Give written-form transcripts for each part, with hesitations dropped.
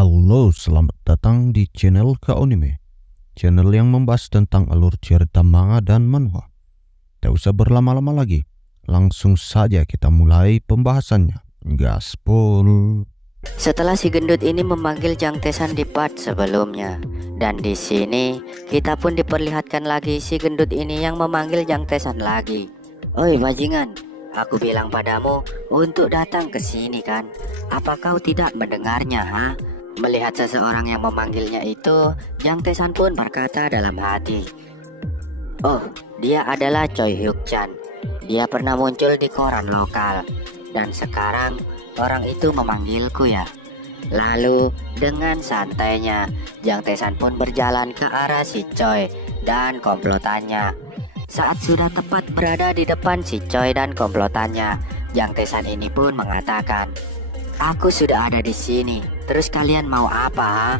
Halo, selamat datang di channel Kaonime, channel yang membahas tentang alur cerita manga dan manhwa. Tak usah berlama-lama lagi, langsung saja kita mulai pembahasannya. Gaspol. Setelah si gendut ini memanggil Jang Taesan di part sebelumnya, dan di sini kita pun diperlihatkan lagi si gendut ini yang memanggil Jang Taesan lagi. Oi bajingan, aku bilang padamu untuk datang ke sini kan? Apa kau tidak mendengarnya, ha? Melihat seseorang yang memanggilnya itu, Jang Taesan pun berkata dalam hati, oh, dia adalah Choi Hyuk Chan. Dia pernah muncul di koran lokal, dan sekarang orang itu memanggilku ya. Lalu dengan santainya Jang Taesan pun berjalan ke arah si Choi dan komplotannya. Saat sudah tepat berada di depan si Choi dan komplotannya, Jang Taesan ini pun mengatakan, aku sudah ada di sini, terus kalian mau apa, ha?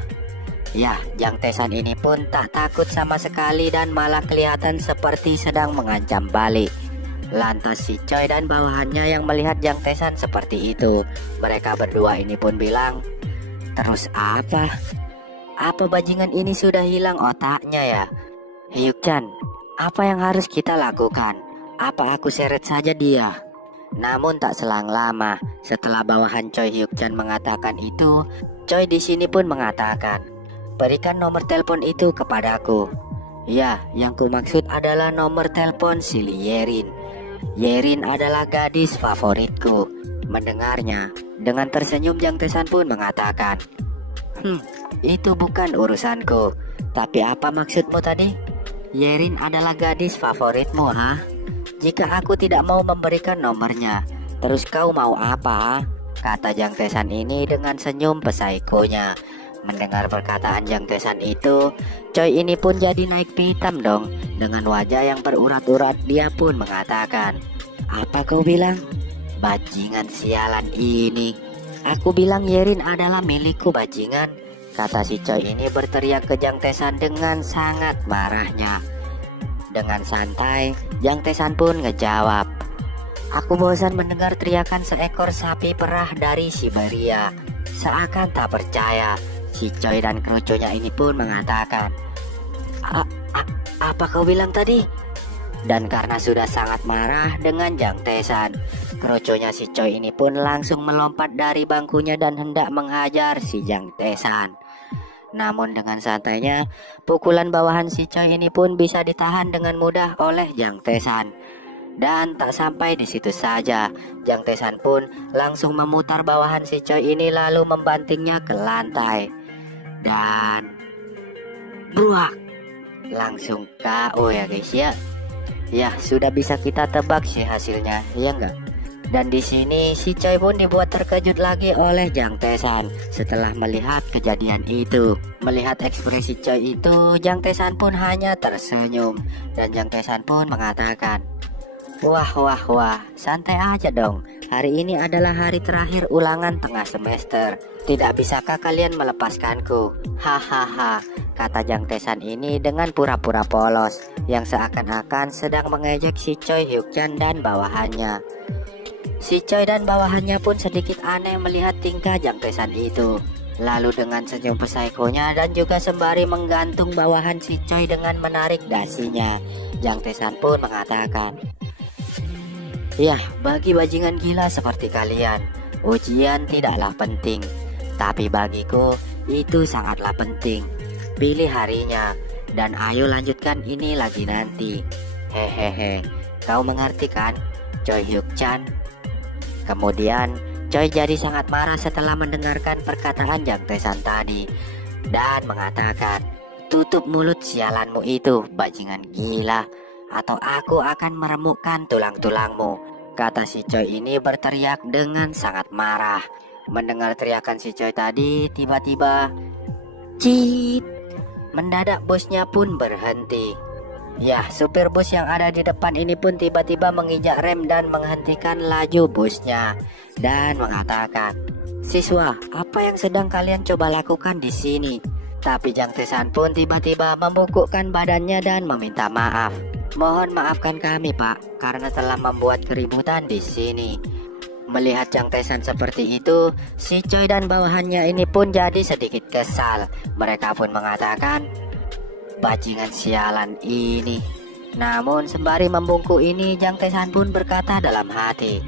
Ya, Jang Taesan ini pun tak takut sama sekali dan malah kelihatan seperti sedang mengancam balik. Lantas si Choi dan bawahannya yang melihat Jang Taesan seperti itu, mereka berdua ini pun bilang, terus apa? Apa bajingan ini sudah hilang otaknya ya? Hyuk Chan, apa yang harus kita lakukan? Apa aku seret saja dia? Namun tak selang lama, setelah bawahan Choi Hyuk Chan mengatakan itu, Choi di sini pun mengatakan, berikan nomor telepon itu kepadaku. Ya, yang ku maksud adalah nomor telepon si Yerin. Yerin adalah gadis favoritku. Mendengarnya, dengan tersenyum Jang Taesan pun mengatakan, itu bukan urusanku. Tapi apa maksudmu tadi? Yerin adalah gadis favoritmu, ha? Jika aku tidak mau memberikan nomornya, terus kau mau apa? Kata Jang Taesan ini dengan senyum pesaikonya. Mendengar perkataan Jang Taesan itu, Choi ini pun jadi naik pitam dong. Dengan wajah yang berurat-urat dia pun mengatakan, apa kau bilang? Bajingan sialan ini. Aku bilang Yerin adalah milikku bajingan. Kata si Choi ini berteriak ke Jang Taesan dengan sangat marahnya. Dengan santai, Jang Taesan pun ngejawab, aku bosan mendengar teriakan seekor sapi perah dari Siberia. Seakan tak percaya, si Choi dan kerucunya ini pun mengatakan, apa kau bilang tadi? Dan karena sudah sangat marah dengan Jang Taesan, kerucunya si Choi ini pun langsung melompat dari bangkunya dan hendak menghajar si Jang Taesan. Namun dengan santainya, pukulan bawahan si Choi ini pun bisa ditahan dengan mudah oleh Jang Taesan. Dan tak sampai di situ saja, Jang Taesan pun langsung memutar bawahan si Choi ini lalu membantingnya ke lantai. Dan bruak, langsung KO ya guys ya. Ya, sudah bisa kita tebak sih hasilnya, ya enggak? Dan di sini si Choi pun dibuat terkejut lagi oleh Jang Taesan setelah melihat kejadian itu. Melihat ekspresi Choi itu, Jang Taesan pun hanya tersenyum dan Jang Taesan pun mengatakan, wah, santai aja dong. Hari ini adalah hari terakhir ulangan tengah semester. Tidak bisakah kalian melepaskanku? Hahaha, kata Jang Taesan ini dengan pura-pura polos yang seakan-akan sedang mengejek si Choi Hyuk Chan dan bawahannya. Si Choi dan bawahannya pun sedikit aneh melihat tingkah Jang Taesan itu. Lalu dengan senyum pesaikonya dan juga sembari menggantung bawahan si Choi dengan menarik dasinya, Jang Taesan pun mengatakan, ya, bagi bajingan gila seperti kalian, ujian tidaklah penting. Tapi bagiku itu sangatlah penting. Pilih harinya dan ayo lanjutkan ini lagi nanti. Hehehe, kau mengerti kan, Choi Hyuk Chan? Kemudian Choi jadi sangat marah setelah mendengarkan perkataan Jang Taesan tadi dan mengatakan, tutup mulut sialanmu itu, bajingan gila, atau aku akan meremukkan tulang-tulangmu. Kata si Choi ini berteriak dengan sangat marah. Mendengar teriakan si Choi tadi, tiba-tiba cit, mendadak busnya pun berhenti. Ya, supir bus yang ada di depan ini pun tiba-tiba menginjak rem dan menghentikan laju busnya dan mengatakan, siswa, apa yang sedang kalian coba lakukan di sini? Tapi Jang Taesan pun tiba-tiba membungkukkan badannya dan meminta maaf. Mohon maafkan kami, Pak, karena telah membuat keributan di sini. Melihat Jang Tesan seperti itu, si Choi dan bawahannya ini pun jadi sedikit kesal. Mereka pun mengatakan, bajingan sialan ini. Namun sembari membungkuk ini, Jang Tesan pun berkata dalam hati,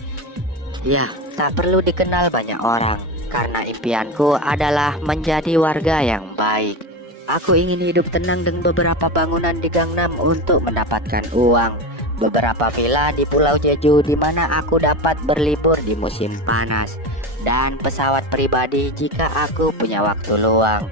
ya, tak perlu dikenal banyak orang, karena impianku adalah menjadi warga yang baik. Aku ingin hidup tenang dengan beberapa bangunan di Gangnam untuk mendapatkan uang. Beberapa villa di Pulau Jeju di mana aku dapat berlibur di musim panas, dan pesawat pribadi jika aku punya waktu luang.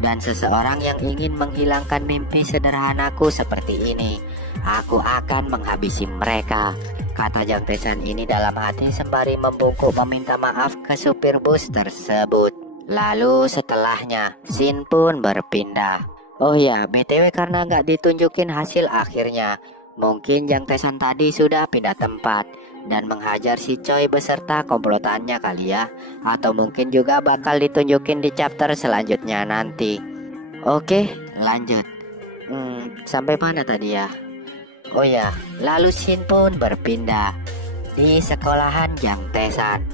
Dan seseorang yang ingin menghilangkan mimpi sederhanaku seperti ini, aku akan menghabisi mereka, kata Jang Tae-san ini dalam hati sembari membungkuk meminta maaf ke supir bus tersebut. Lalu setelahnya, scene pun berpindah. Oh ya, BTW karena nggak ditunjukin hasil akhirnya, mungkin Jang Tae-san tadi sudah pindah tempat dan menghajar si Choi beserta komplotannya kali ya. Atau mungkin juga bakal ditunjukin di chapter selanjutnya nanti. Oke, lanjut. Sampai mana tadi ya? Oh ya, lalu scene pun berpindah di sekolahan Jang Tae-san.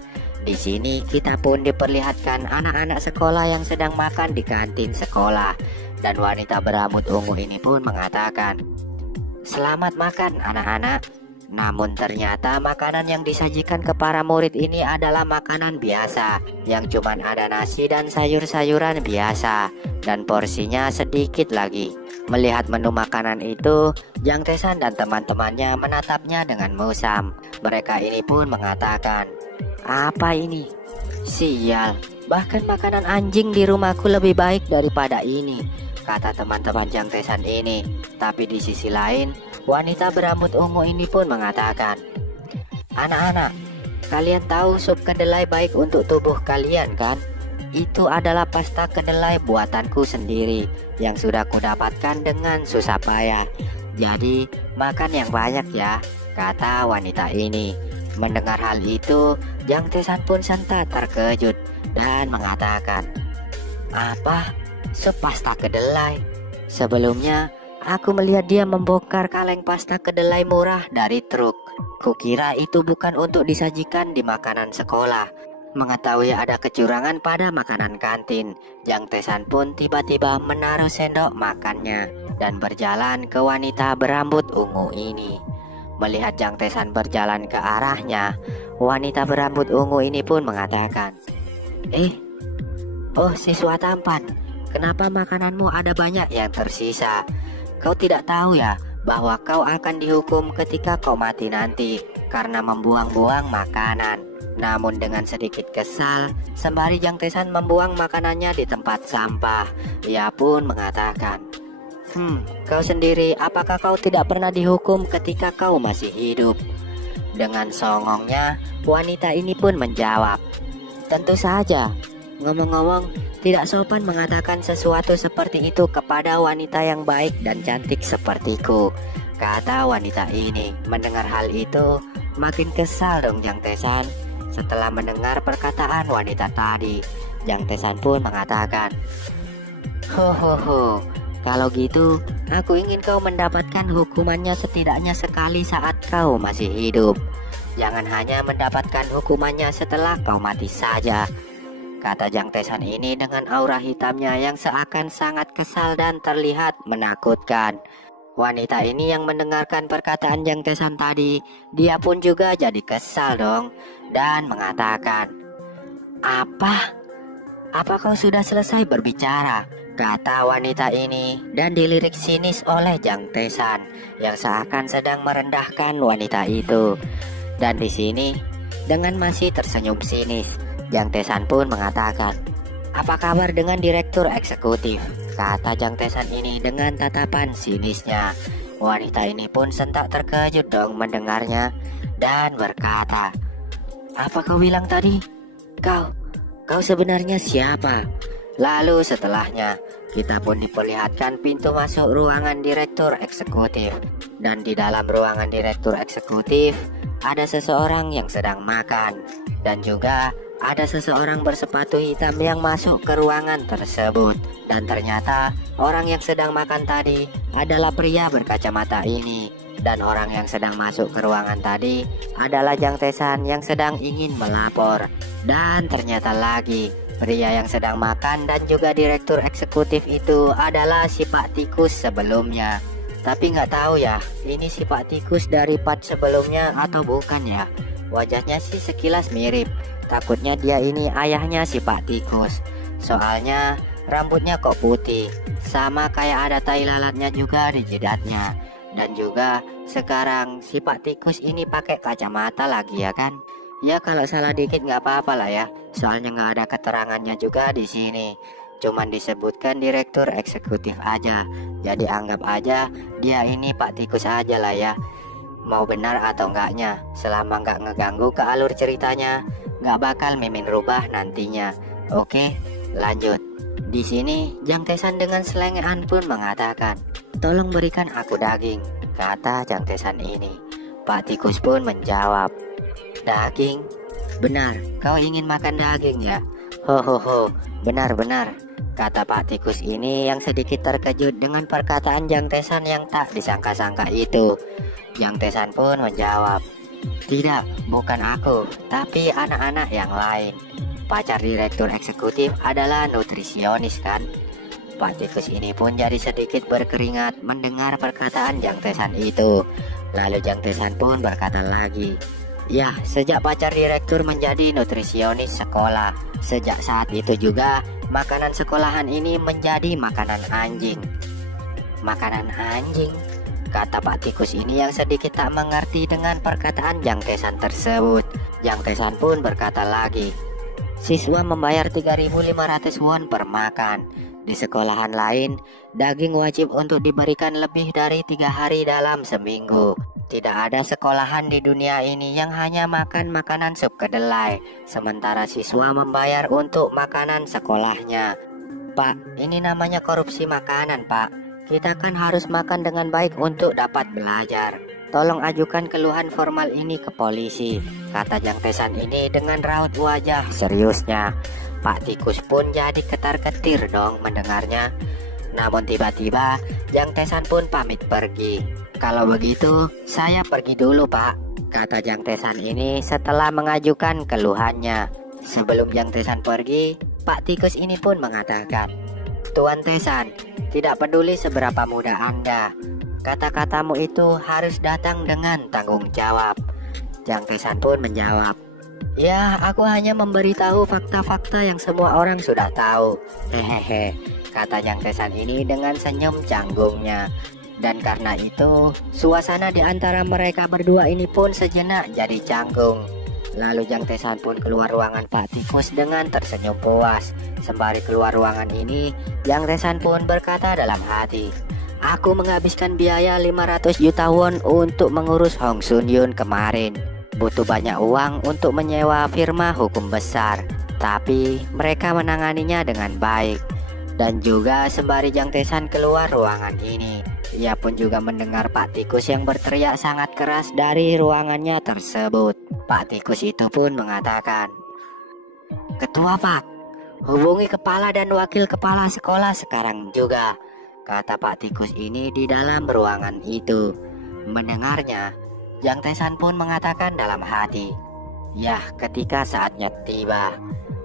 Di sini kita pun diperlihatkan anak-anak sekolah yang sedang makan di kantin sekolah. Dan wanita berambut ungu ini pun mengatakan, selamat makan anak-anak. Namun ternyata makanan yang disajikan ke para murid ini adalah makanan biasa, yang cuman ada nasi dan sayur-sayuran biasa, dan porsinya sedikit lagi. Melihat menu makanan itu, Jang Tae-san dan teman-temannya menatapnya dengan musam. Mereka ini pun mengatakan, apa ini? Sial, bahkan makanan anjing di rumahku lebih baik daripada ini, kata teman-teman Jang Tae-san ini. Tapi di sisi lain, wanita berambut ungu ini pun mengatakan, anak-anak, kalian tahu sup kedelai baik untuk tubuh kalian kan? Itu adalah pasta kedelai buatanku sendiri yang sudah kudapatkan dengan susah payah. Jadi makan yang banyak ya, kata wanita ini. Mendengar hal itu, Jang Tae-san pun sentak terkejut dan mengatakan, apa? Sup pasta kedelai? Sebelumnya, aku melihat dia membongkar kaleng pasta kedelai murah dari truk. Kukira itu bukan untuk disajikan di makanan sekolah. Mengetahui ada kecurangan pada makanan kantin, Jang Tae-san pun tiba-tiba menaruh sendok makannya dan berjalan ke wanita berambut ungu ini. Melihat Jang Tae-san berjalan ke arahnya, wanita berambut ungu ini pun mengatakan, oh siswa tampan, kenapa makananmu ada banyak yang tersisa? Kau tidak tahu ya bahwa kau akan dihukum ketika kau mati nanti karena membuang-buang makanan. Namun dengan sedikit kesal, sembari Jang Tae-san membuang makanannya di tempat sampah, ia pun mengatakan, kau sendiri, apakah kau tidak pernah dihukum ketika kau masih hidup? Dengan songongnya, wanita ini pun menjawab, tentu saja. Ngomong-ngomong, tidak sopan mengatakan sesuatu seperti itu kepada wanita yang baik dan cantik sepertiku, kata wanita ini. Mendengar hal itu, makin kesal dong Jang Tae-san. Setelah mendengar perkataan wanita tadi, Jang Tae-san pun mengatakan, ho, kalau gitu, aku ingin kau mendapatkan hukumannya setidaknya sekali saat kau masih hidup. Jangan hanya mendapatkan hukumannya setelah kau mati saja, kata Jang Tae-san ini dengan aura hitamnya yang seakan sangat kesal dan terlihat menakutkan. Wanita ini yang mendengarkan perkataan Jang Tae-san tadi, dia pun juga jadi kesal dong dan mengatakan, Apa kau sudah selesai berbicara? Kata wanita ini dan dilirik sinis oleh Jang Tae-san yang seakan sedang merendahkan wanita itu. Dan di sini dengan masih tersenyum sinis, Jang Tae-san pun mengatakan, apa kabar dengan direktur eksekutif? Kata Jang Tae-san ini dengan tatapan sinisnya. Wanita ini pun sentak terkejut dong mendengarnya dan berkata, apa kau bilang tadi? Kau sebenarnya siapa? Lalu setelahnya, kita pun diperlihatkan pintu masuk ruangan direktur eksekutif. Dan di dalam ruangan direktur eksekutif, ada seseorang yang sedang makan. Dan juga ada seseorang bersepatu hitam yang masuk ke ruangan tersebut. Dan ternyata orang yang sedang makan tadi adalah pria berkacamata ini. Dan orang yang sedang masuk ke ruangan tadi adalah Jang Tesan yang sedang ingin melapor. Dan ternyata lagi pria yang sedang makan dan juga direktur eksekutif itu adalah si Pak Tikus sebelumnya. Tapi nggak tahu ya, ini si Pak Tikus dari part sebelumnya atau bukan ya. Wajahnya sih sekilas mirip. Takutnya dia ini ayahnya si Pak Tikus. Soalnya rambutnya kok putih, sama kayak ada tai lalatnya juga di jidatnya. Dan juga sekarang si Pak Tikus ini pakai kacamata lagi ya kan. Ya kalau salah dikit nggak apa-apa lah ya, soalnya nggak ada keterangannya juga di sini. Cuman disebutkan direktur eksekutif aja. Jadi anggap aja dia ini Pak Tikus aja lah ya. Mau benar atau enggaknya, selama nggak ngeganggu ke alur ceritanya, nggak bakal Mimin rubah nantinya. Oke, lanjut. Di sini Jang Tesan dengan selengean pun mengatakan, "Tolong berikan aku daging," kata Jang Tesan ini. Pak Tikus pun menjawab, "Daging? Benar, kau ingin makan daging ya? Ho, benar-benar," kata Pak Tikus ini yang sedikit terkejut dengan perkataan Jang Tesan yang tak disangka-sangka itu. Jang Tesan pun menjawab, "Tidak, bukan aku, tapi anak-anak yang lain. Pacar direktur eksekutif adalah nutrisionis kan?" Pak Tikus ini pun jadi sedikit berkeringat mendengar perkataan Jang Tesan itu. Lalu Jang Tesan pun berkata lagi, "Ya, sejak pacar direktur menjadi nutrisionis sekolah, sejak saat itu juga makanan sekolahan ini menjadi makanan anjing." "Makanan anjing?" kata Pak Tikus ini yang sedikit tak mengerti dengan perkataan Jang Tesan tersebut. Jang Tesan pun berkata lagi, "Siswa membayar 3.500 won per makan. Di sekolahan lain, daging wajib untuk diberikan lebih dari 3 hari dalam seminggu. Tidak ada sekolahan di dunia ini yang hanya makan makanan sup kedelai, sementara siswa membayar untuk makanan sekolahnya." "Pak, ini namanya korupsi makanan, Pak. Kita kan harus makan dengan baik untuk dapat belajar. Tolong ajukan keluhan formal ini ke polisi," kata Jang Tesan ini dengan raut wajah seriusnya. Pak Tikus pun jadi ketar-ketir dong mendengarnya. Namun tiba-tiba Jang Tesan pun pamit pergi. "Kalau begitu saya pergi dulu, Pak," kata Jang Tesan ini setelah mengajukan keluhannya. Sebelum Jang Tesan pergi, Pak Tikus ini pun mengatakan, "Tuan Tesan, tidak peduli seberapa muda Anda, kata-katamu itu harus datang dengan tanggung jawab." Jang Tesan pun menjawab, "Ya, aku hanya memberitahu fakta-fakta yang semua orang sudah tahu. Hehehe," kata Jang Tesan ini dengan senyum canggungnya. Dan karena itu, suasana di antara mereka berdua ini pun sejenak jadi canggung. Lalu Jang Tesan pun keluar ruangan Pak Tikus dengan tersenyum puas. Sembari keluar ruangan ini, Jang Tesan pun berkata dalam hati, "Aku menghabiskan biaya 500 juta won untuk mengurus Hong Sun Yun kemarin. Butuh banyak uang untuk menyewa firma hukum besar, tapi mereka menanganinya dengan baik." Dan juga sembari Jang Tesan keluar ruangan ini, ia pun juga mendengar Pak Tikus yang berteriak sangat keras dari ruangannya tersebut. Pak Tikus itu pun mengatakan, "Ketua Pak, hubungi kepala dan wakil kepala sekolah sekarang juga," kata Pak Tikus ini di dalam ruangan itu. Mendengarnya, Jang Tesan pun mengatakan dalam hati, "Ya, ketika saatnya tiba,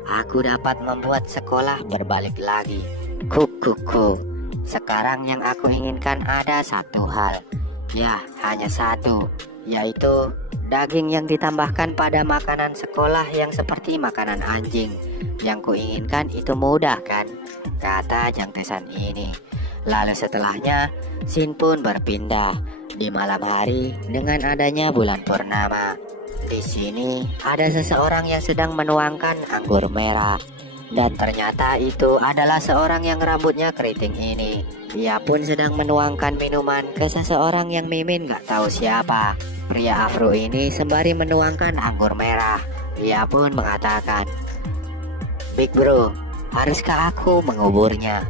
aku dapat membuat sekolah berbalik lagi. Kukuku. Sekarang yang aku inginkan ada satu hal. Ya, hanya satu, yaitu daging yang ditambahkan pada makanan sekolah yang seperti makanan anjing. Yang kuinginkan itu mudah kan?" kata Jang Tesan ini. Lalu setelahnya, scene pun berpindah di malam hari dengan adanya bulan purnama. Di sini ada seseorang yang sedang menuangkan anggur merah. Dan ternyata itu adalah seorang yang rambutnya keriting ini. Ia pun sedang menuangkan minuman ke seseorang yang Mimin gak tahu siapa. Pria afro ini sembari menuangkan anggur merah, ia pun mengatakan, "Big bro, haruskah aku menguburnya?"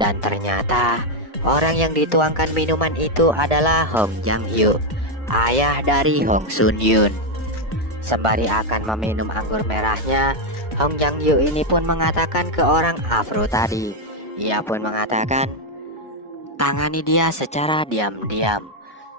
Dan ternyata orang yang dituangkan minuman itu adalah Hong Jang Hyuk, ayah dari Hong Sun Yun. Sembari akan meminum anggur merahnya, Hong Jang Hyuk ini pun mengatakan ke orang afro tadi. Ia pun mengatakan, "Tangani dia secara diam-diam."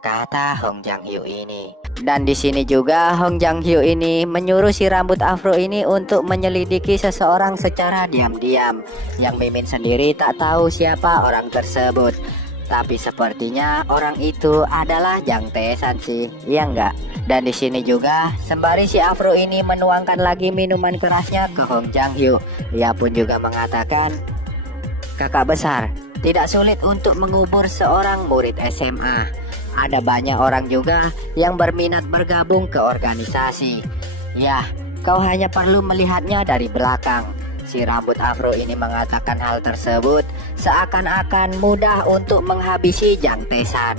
kata Hong Jang Hyo ini. Dan di sini juga Hong Jang Hyo ini menyuruh si rambut afro ini untuk menyelidiki seseorang secara diam-diam. Yang Mimin sendiri tak tahu siapa orang tersebut. Tapi sepertinya orang itu adalah Jang Tae-san sih, iya enggak? Dan di sini juga sembari si Afro ini menuangkan lagi minuman kerasnya ke Hong Jang Hyo, ia pun juga mengatakan, "Kakak besar, tidak sulit untuk mengubur seorang murid SMA. Ada banyak orang juga yang berminat bergabung ke organisasi. Ya, kau hanya perlu melihatnya dari belakang." Si rambut afro ini mengatakan hal tersebut seakan-akan mudah untuk menghabisi Jang Tae-san.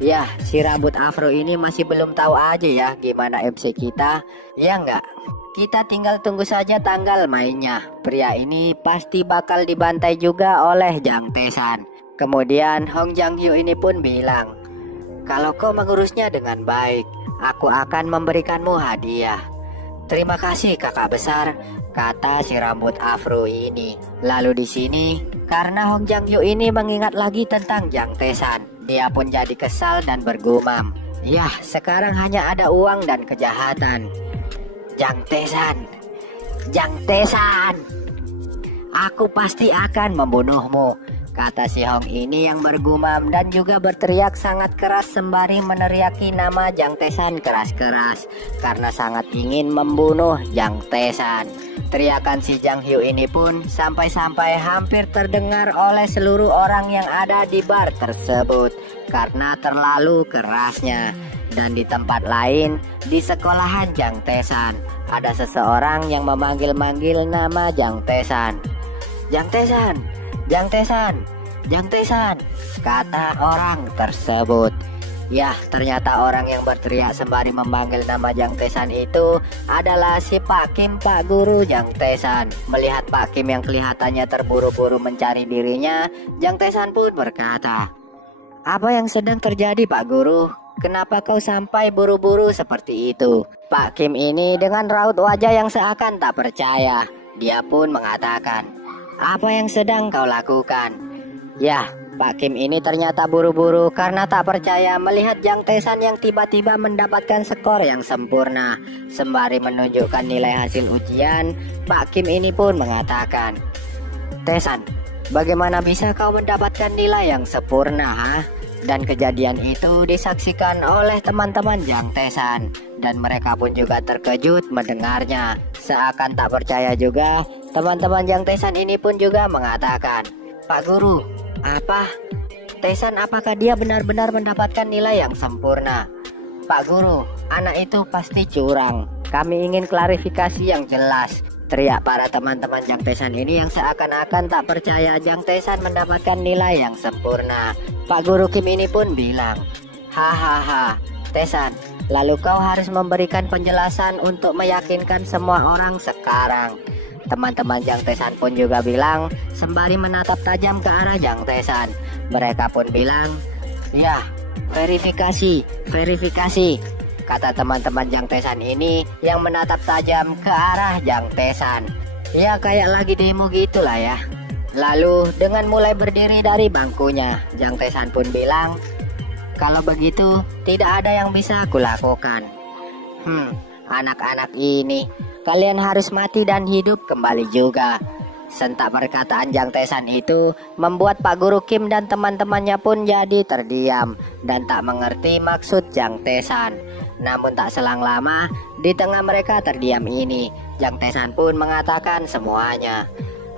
Ya, si rambut afro ini masih belum tahu aja ya gimana MC kita, ya enggak? Kita tinggal tunggu saja tanggal mainnya. Pria ini pasti bakal dibantai juga oleh Jang Tae-san. Kemudian Hong Jang Hyo ini pun bilang, "Kalau kau mengurusnya dengan baik, aku akan memberikanmu hadiah." "Terima kasih kakak besar," kata si rambut afro ini. Lalu di sini, karena Hong Jang Hyo ini mengingat lagi tentang Jang Tae-san, dia pun jadi kesal dan bergumam, "Yah, sekarang hanya ada uang dan kejahatan. Jang Tae-san, Jang Tae-san, aku pasti akan membunuhmu," kata si Hong ini yang bergumam dan juga berteriak sangat keras sembari meneriaki nama Jang Tae-san keras-keras karena sangat ingin membunuh Jang Tae-san. Teriakan si Jang Hyo ini pun sampai-sampai hampir terdengar oleh seluruh orang yang ada di bar tersebut karena terlalu kerasnya. Dan di tempat lain, di sekolahan Jang Tae-san, ada seseorang yang memanggil-manggil nama Jang Tae-san. "Jang Tae-san, Jang Tae-san, Jang Tae-san," kata orang tersebut. Ya, ternyata orang yang berteriak sembari memanggil nama Jang Tae-san itu adalah si Pak Kim, Pak Guru Jang Tae-san. Melihat Pak Kim yang kelihatannya terburu-buru mencari dirinya, Jang Tae-san pun berkata, "Apa yang sedang terjadi Pak Guru? Kenapa kau sampai buru-buru seperti itu?" Pak Kim ini dengan raut wajah yang seakan tak percaya. Dia pun mengatakan, "Apa yang sedang kau lakukan?" Ya, Pak Kim ini ternyata buru-buru karena tak percaya melihat Jang Tae-san yang tiba-tiba mendapatkan skor yang sempurna. Sembari menunjukkan nilai hasil ujian, Pak Kim ini pun mengatakan, "Tae-san, bagaimana bisa kau mendapatkan nilai yang sempurna, ha?" Dan kejadian itu disaksikan oleh teman-teman Jang Tae-san, dan mereka pun juga terkejut mendengarnya. Seakan tak percaya juga, teman-teman Jang Tae-san ini pun juga mengatakan, "Pak Guru, apa? Tae-san apakah dia benar-benar mendapatkan nilai yang sempurna?" "Pak Guru, anak itu pasti curang. Kami ingin klarifikasi yang jelas," teriak para teman-teman Jang Tae-san ini yang seakan-akan tak percaya Jang Tae-san mendapatkan nilai yang sempurna. Pak Guru Kim ini pun bilang, "Hahaha, Tae-san, lalu kau harus memberikan penjelasan untuk meyakinkan semua orang sekarang." Teman-teman Jang Tae-san pun juga bilang sembari menatap tajam ke arah Jang Tae-san. Mereka pun bilang, "Ya, verifikasi, verifikasi," kata teman-teman Jang Tae-san ini yang menatap tajam ke arah Jang Tae-san. Ya kayak lagi demo gitulah ya. Lalu dengan mulai berdiri dari bangkunya, Jang Tae-san pun bilang, "Kalau begitu tidak ada yang bisa aku lakukan. Anak-anak ini, kalian harus mati dan hidup kembali juga." Sentak perkataan Jang Tae-san itu membuat Pak Guru Kim dan teman-temannya pun jadi terdiam dan tak mengerti maksud Jang Tae-san. Namun tak selang lama, di tengah mereka terdiam ini, Jang Tae-san pun mengatakan semuanya,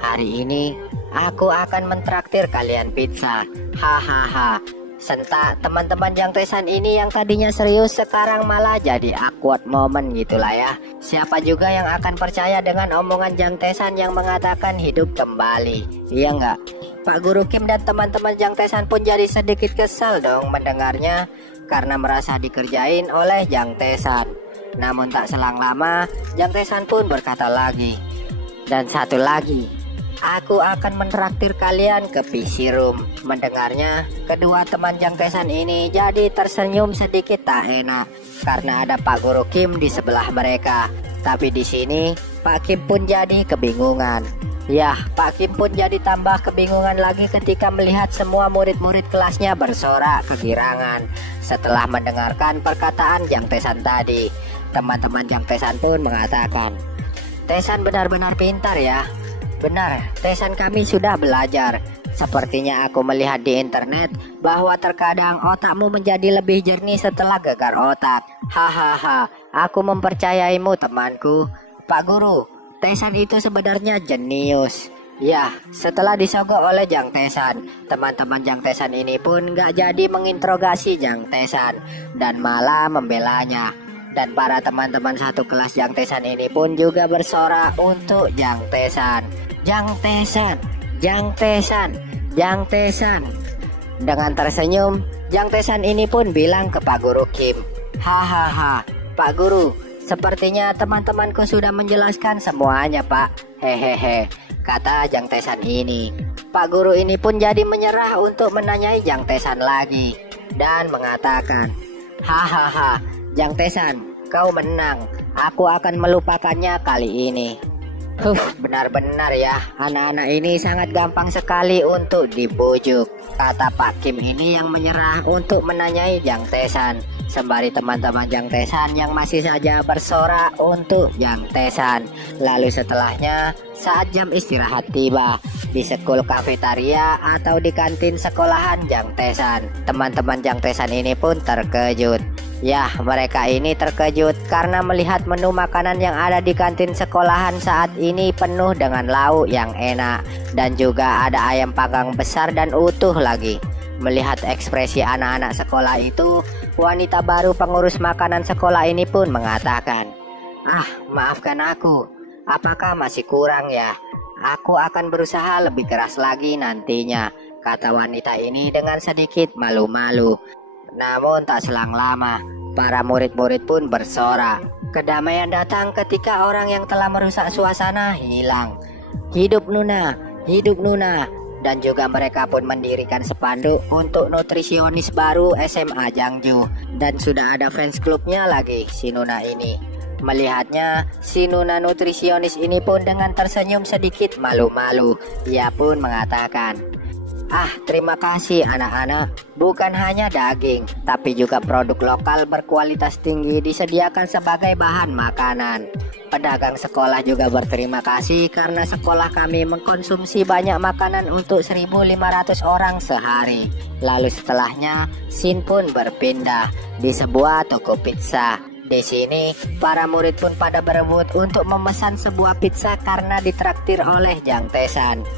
"Hari ini aku akan mentraktir kalian pizza. Hahaha." Sentak teman-teman Jang Tae-san ini yang tadinya serius sekarang malah jadi awkward moment gitulah ya. Siapa juga yang akan percaya dengan omongan Jang Tae-san yang mengatakan hidup kembali, iya enggak? Pak Guru Kim dan teman-teman Jang Tae-san pun jadi sedikit kesal dong mendengarnya karena merasa dikerjain oleh Jang Tae-san. Namun tak selang lama, Jang Tae-san pun berkata lagi, "Dan satu lagi, aku akan mentraktir kalian ke PC room." Mendengarnya, kedua teman Jang Tae-san ini jadi tersenyum sedikit tak enak karena ada Pak Guru Kim di sebelah mereka. Tapi di sini Pak Kim pun jadi kebingungan. Yah, Pak Kim pun jadi tambah kebingungan lagi ketika melihat semua murid-murid kelasnya bersorak kegirangan setelah mendengarkan perkataan Jang Tesan tadi. Teman-teman Jang Tesan pun mengatakan, "Tesan benar-benar pintar ya. Benar, Tesan kami sudah belajar. Sepertinya aku melihat di internet bahwa terkadang otakmu menjadi lebih jernih setelah gegar otak. Hahaha, aku mempercayaimu temanku. Pak Guru, Tesan itu sebenarnya jenius." Ya, setelah disogok oleh Jang Tesan, teman-teman Jang Tesan ini pun gak jadi menginterogasi Jang Tesan dan malah membelanya. Dan para teman-teman satu kelas Jang Tesan ini pun juga bersorak untuk Jang Tesan. Jang Tesan, Jang Tesan, Jang Tesan. Dengan tersenyum, Jang Tesan ini pun bilang ke Pak Guru Kim, "Hahaha, Pak Guru, sepertinya teman-temanku sudah menjelaskan semuanya, Pak. Hehehe," kata Jang Tesan ini. Pak Guru ini pun jadi menyerah untuk menanyai Jang Tesan lagi dan mengatakan, "Hahaha, Jang Tesan, kau menang. Aku akan melupakannya kali ini." Benar-benar ya, anak-anak ini sangat gampang sekali untuk dibujuk, kata Pak Kim ini yang menyerah untuk menanyai Jang Tesan. Sembari teman-teman Jang Tesan yang masih saja bersorak untuk Jang Tesan. Lalu setelahnya, saat jam istirahat tiba di sekul kafetaria atau di kantin sekolahan Jang Tesan. Teman-teman Jang Tesan ini pun terkejut. Yah, mereka ini terkejut karena melihat menu makanan yang ada di kantin sekolahan saat ini penuh dengan lauk yang enak. Dan juga ada ayam panggang besar dan utuh lagi. Melihat ekspresi anak-anak sekolah itu, wanita baru pengurus makanan sekolah ini pun mengatakan, "Maafkan aku, apakah masih kurang ya? Aku akan berusaha lebih keras lagi nantinya," kata wanita ini dengan sedikit malu-malu. Namun tak selang lama, para murid-murid pun bersorak. Kedamaian datang ketika orang yang telah merusak suasana hilang. "Hidup Nuna, hidup Nuna." Dan juga mereka pun mendirikan spanduk untuk nutrisionis baru SMA Jangju. Dan sudah ada fans klubnya lagi si Nuna ini. Melihatnya, si Nuna nutrisionis ini pun dengan tersenyum sedikit malu-malu. Ia pun mengatakan, "Terima kasih anak-anak. Bukan hanya daging, tapi juga produk lokal berkualitas tinggi disediakan sebagai bahan makanan." Pedagang sekolah juga berterima kasih karena sekolah kami mengkonsumsi banyak makanan untuk 1.500 orang sehari. Lalu setelahnya, scene pun berpindah di sebuah toko pizza. Di sini, para murid pun pada berebut untuk memesan sebuah pizza karena ditraktir oleh Jang Tesan.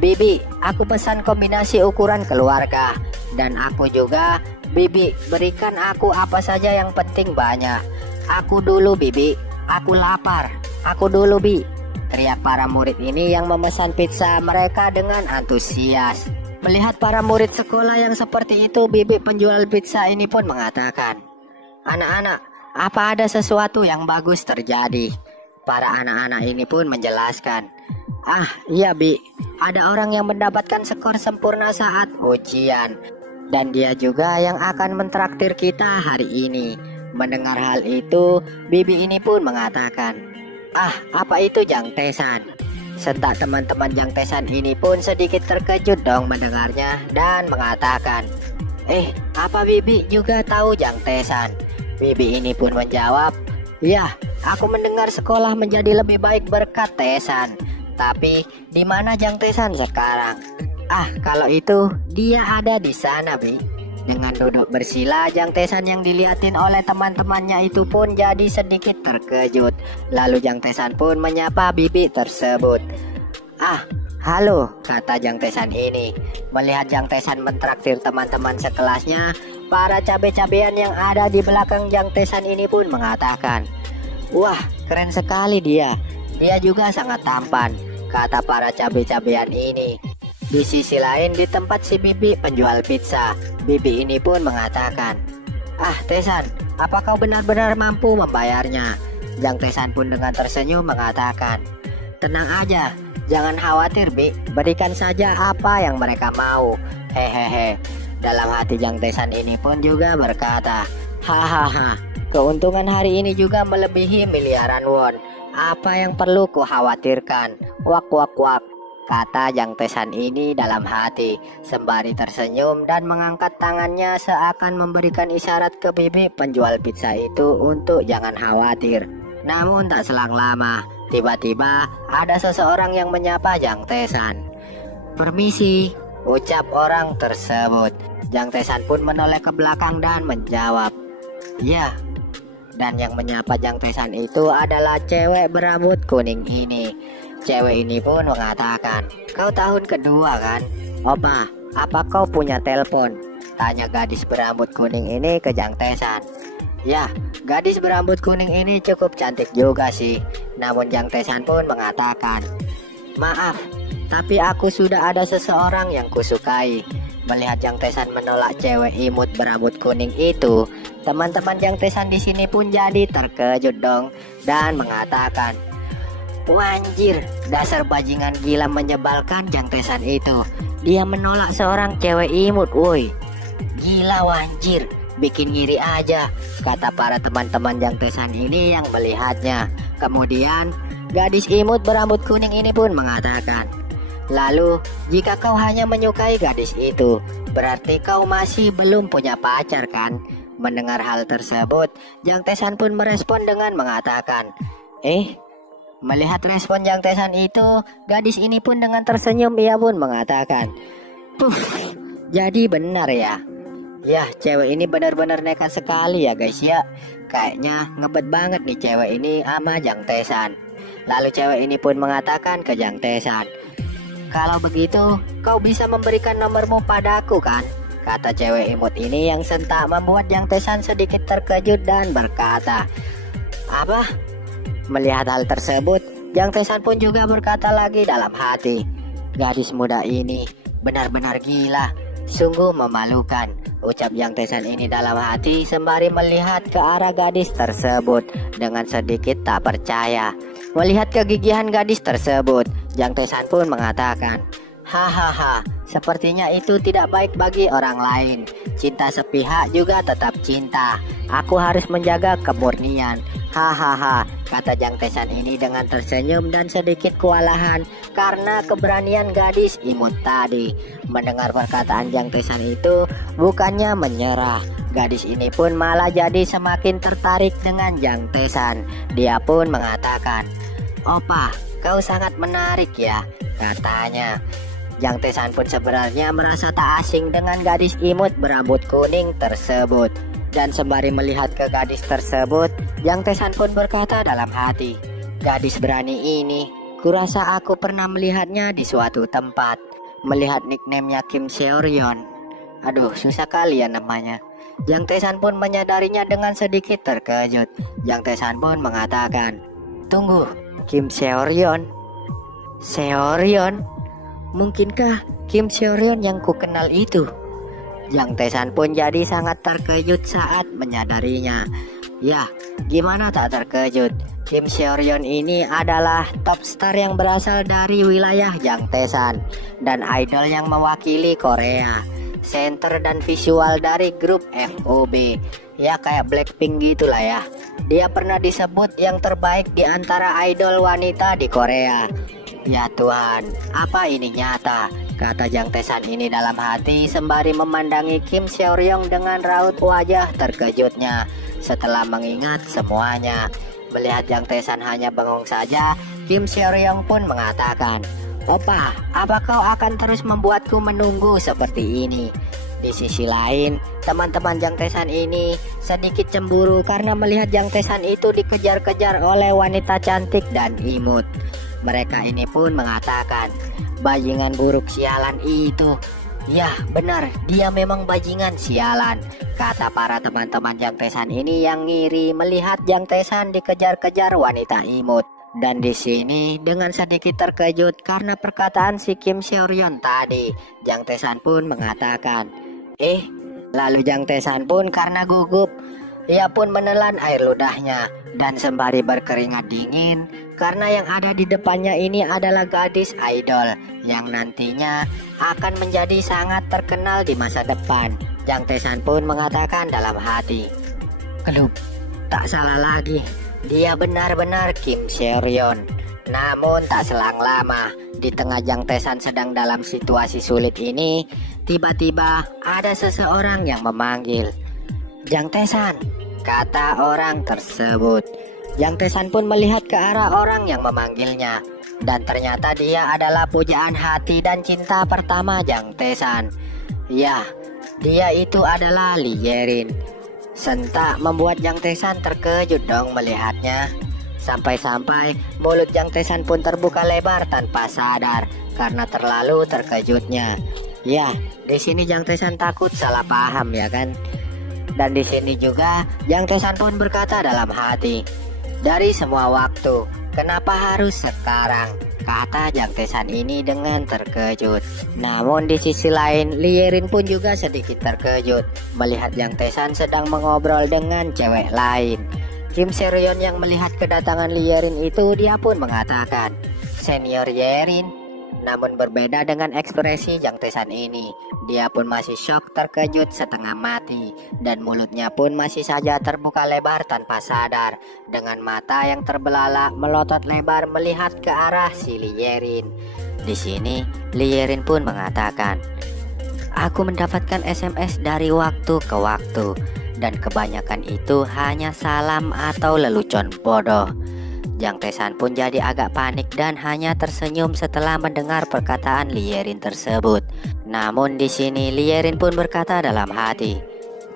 "Bibi, aku pesan kombinasi ukuran keluarga. Dan aku juga, Bibi, berikan aku apa saja yang penting banyak. Aku dulu, Bibi. Aku lapar. Aku dulu, Bi," teriak para murid ini yang memesan pizza mereka dengan antusias. Melihat para murid sekolah yang seperti itu, Bibi penjual pizza ini pun mengatakan, "Anak-anak, apa ada sesuatu yang bagus terjadi?" Para anak-anak ini pun menjelaskan, "Iya, Bi, ada orang yang mendapatkan skor sempurna saat ujian. Dan dia juga yang akan mentraktir kita hari ini." Mendengar hal itu, Bibi ini pun mengatakan, "Apa itu Jang Tesan?" Sentak teman-teman Jang Tesan ini pun sedikit terkejut dong mendengarnya dan mengatakan, Apa Bibi juga tahu Jang Tesan?" Bibi ini pun menjawab, "Ya, aku mendengar sekolah menjadi lebih baik berkat Tesan. Tapi di mana Jang Tesan sekarang?" Kalau itu dia ada di sana, Bi." Dengan duduk bersila, Jang Tesan yang dilihatin oleh teman-temannya itu pun jadi sedikit terkejut. Lalu Jang Tesan pun menyapa Bibi tersebut. Halo," kata Jang Tesan ini. Melihat Jang Tesan mentraktir teman-teman sekelasnya, para cabe-cabean yang ada di belakang Jang Tesan ini pun mengatakan, "Wah, keren sekali dia. Dia juga sangat tampan," kata para cabe-cabean ini. Di sisi lain, di tempat si Bibi penjual pizza, Bibi ini pun mengatakan, "Tesan, apa kau benar-benar mampu membayarnya?" Jang Tesan pun dengan tersenyum mengatakan, "Tenang aja, jangan khawatir, Bi. Berikan saja apa yang mereka mau. Hehehe." Dalam hati Jang Tesan ini pun juga berkata, "Hahaha, keuntungan hari ini juga melebihi miliaran won. Apa yang perlu ku khawatirkan? Wak wak wak, kata Jang Tesan ini dalam hati, sembari tersenyum dan mengangkat tangannya seakan memberikan isyarat ke bibi penjual pizza itu untuk jangan khawatir. Namun tak selang lama, tiba-tiba ada seseorang yang menyapa Jang Tesan. "Permisi," ucap orang tersebut. Jang Tesan pun menoleh ke belakang dan menjawab, "Ya." Dan yang menyapa Jang Tesan itu adalah cewek berambut kuning ini. Cewek ini pun mengatakan, "Kau tahun kedua kan? Opa, apa kau punya telepon?" tanya gadis berambut kuning ini ke Jang Tesan. Ya, gadis berambut kuning ini cukup cantik juga sih. Namun Jang Tesan pun mengatakan, "Maaf, tapi aku sudah ada seseorang yang kusukai." Melihat Jang Tesan menolak cewek imut berambut kuning itu, teman-teman Jang Tesan di sini pun jadi terkejut dong dan mengatakan, "Wanjir, dasar bajingan gila menyebalkan Jang Tesan itu. Dia menolak seorang cewek imut, woi. Gila wanjir, bikin ngiri aja," kata para teman-teman Jang Tesan ini yang melihatnya. Kemudian gadis imut berambut kuning ini pun mengatakan, "Lalu, jika kau hanya menyukai gadis itu, berarti kau masih belum punya pacar kan?" Mendengar hal tersebut, Jang Tesan pun merespon dengan mengatakan, Melihat respon Jang Tesan itu, gadis ini pun dengan tersenyum ia pun mengatakan, "Puff, jadi benar ya. Yah, cewek ini benar-benar nekat sekali ya guys ya. Kayaknya ngebet banget nih cewek ini sama Jang Tesan." Lalu cewek ini pun mengatakan ke Jang Tesan, "Kalau begitu, kau bisa memberikan nomormu padaku kan?" kata cewek imut ini yang sentak membuat Jang Tesan sedikit terkejut dan berkata, "Apa?" Melihat hal tersebut, Jang Tesan pun juga berkata lagi dalam hati, "Gadis muda ini benar-benar gila, sungguh memalukan," ucap Jang Tesan ini dalam hati sembari melihat ke arah gadis tersebut dengan sedikit tak percaya. Melihat kegigihan gadis tersebut, Jang Tesan pun mengatakan, "Hahaha, sepertinya itu tidak baik bagi orang lain. Cinta sepihak juga tetap cinta. Aku harus menjaga kemurnian." Hahaha, kata Jang Tesan ini dengan tersenyum dan sedikit kewalahan karena keberanian gadis imut tadi. Mendengar perkataan Jang Tesan itu, bukannya menyerah, gadis ini pun malah jadi semakin tertarik dengan Jang Tesan. Dia pun mengatakan, "Opa, kau sangat menarik ya," katanya. Jang Tesan pun sebenarnya merasa tak asing dengan gadis imut berambut kuning tersebut. Dan sembari melihat ke gadis tersebut, Jang Tesan pun berkata dalam hati, "Gadis berani ini, kurasa aku pernah melihatnya di suatu tempat." Melihat nickname-nya Kim Seoryeon, aduh susah kali ya namanya, Jang Tesan pun menyadarinya dengan sedikit terkejut. Jang Tesan pun mengatakan, "Tunggu, Kim Seoryeon? Seoryeon? Mungkinkah Kim Seoryeon yang ku kenal itu?" Jang Tesan pun jadi sangat terkejut saat menyadarinya. Ya, gimana tak terkejut? Kim Seoryeon ini adalah top star yang berasal dari wilayah Jang Tesan dan idol yang mewakili Korea, center dan visual dari grup FOB. Ya kayak Blackpink gitulah ya. Dia pernah disebut yang terbaik di antara idol wanita di Korea. Ya Tuhan, apa ini nyata? Kata Jang Tesan ini dalam hati sembari memandangi Kim Seoryeon dengan raut wajah terkejutnya setelah mengingat semuanya. Melihat Jang Tesan hanya bengong saja, Kim Seoryeon pun mengatakan, "Opa, apa kau akan terus membuatku menunggu seperti ini?" Di sisi lain, teman-teman Jang Tesan ini sedikit cemburu karena melihat Jang Tesan itu dikejar-kejar oleh wanita cantik dan imut. Mereka ini pun mengatakan, "Bajingan buruk sialan itu." Ya benar, dia memang bajingan sialan, kata para teman-teman Jang Tesan ini yang ngiri melihat Jang Tesan dikejar-kejar wanita imut. Dan di sini dengan sedikit terkejut karena perkataan si Kim Seoryeon tadi, Jang Tesan pun mengatakan, lalu Jang Tesan pun karena gugup, ia pun menelan air ludahnya dan sembari berkeringat dingin karena yang ada di depannya ini adalah gadis idol yang nantinya akan menjadi sangat terkenal di masa depan. Jang Tesan pun mengatakan dalam hati, "Kelup, tak salah lagi. dia benar-benar Kim Seoryeon. Namun tak selang lama, di tengah Jang Tae-san sedang dalam situasi sulit ini, tiba-tiba ada seseorang yang memanggil. "Jang Tae-san," kata orang tersebut. Jang Tae-san pun melihat ke arah orang yang memanggilnya. Dan ternyata dia adalah pujaan hati dan cinta pertama Jang Tae-san. Ya, dia itu adalah Lee Ye-rin. Sentak membuat Jang Tae-san terkejut dong melihatnya. Sampai-sampai mulut Jang Tae-san pun terbuka lebar tanpa sadar karena terlalu terkejutnya. Ya, di sini Jang Tae-san takut salah paham ya kan. Dan di sini juga Jang Tae-san pun berkata dalam hati, "Dari semua waktu, kenapa harus sekarang?" kata Jang Tae-san ini dengan terkejut. Namun di sisi lain, Lee Ye-rin pun juga sedikit terkejut melihat Jang Tae-san sedang mengobrol dengan cewek lain. Kim Seoryeon yang melihat kedatangan Lee Ye-rin itu, dia pun mengatakan, "Senior Ye-rin." Namun berbeda dengan ekspresi Jang Tae-san ini, dia pun masih syok terkejut setengah mati dan mulutnya pun masih saja terbuka lebar tanpa sadar dengan mata yang terbelalak melotot lebar melihat ke arah si Lee Ye-rin. Di sini Lee Ye-rin pun mengatakan, "Aku mendapatkan SMS dari waktu ke waktu dan kebanyakan itu hanya salam atau lelucon bodoh." Jang Tae-san pun jadi agak panik dan hanya tersenyum setelah mendengar perkataan Lee Ye-rin tersebut. Namun di sini Lee Ye-rin pun berkata dalam hati,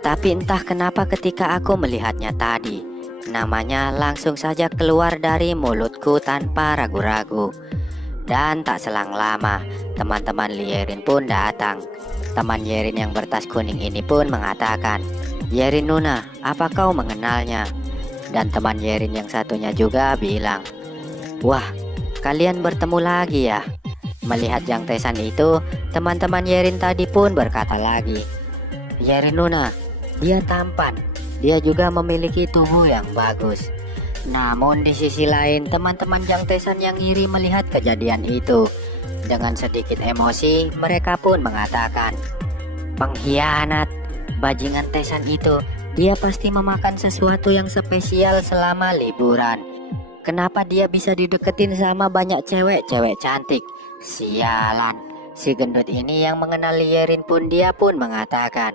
"Tapi entah kenapa ketika aku melihatnya tadi, namanya langsung saja keluar dari mulutku tanpa ragu-ragu." Dan tak selang lama, teman-teman Lee Ye-rin pun datang. Teman Ye-rin yang bertas kuning ini pun mengatakan, "Ye-rin Nuna, apa kau mengenalnya?" Dan teman Ye-rin yang satunya juga bilang, "Wah, kalian bertemu lagi ya." Melihat Jang Tae-san itu, teman-teman Ye-rin tadi pun berkata lagi, "Ye-rin Nuna, dia tampan. Dia juga memiliki tubuh yang bagus." Namun di sisi lain, teman-teman Jang Tae-san yang iri melihat kejadian itu. Dengan sedikit emosi, mereka pun mengatakan, "Pengkhianat, bajingan Tae-san itu. Dia pasti memakan sesuatu yang spesial selama liburan. Kenapa dia bisa dideketin sama banyak cewek-cewek cantik? Sialan." Si gendut ini yang mengenal Lee Ye-rin pun dia pun mengatakan,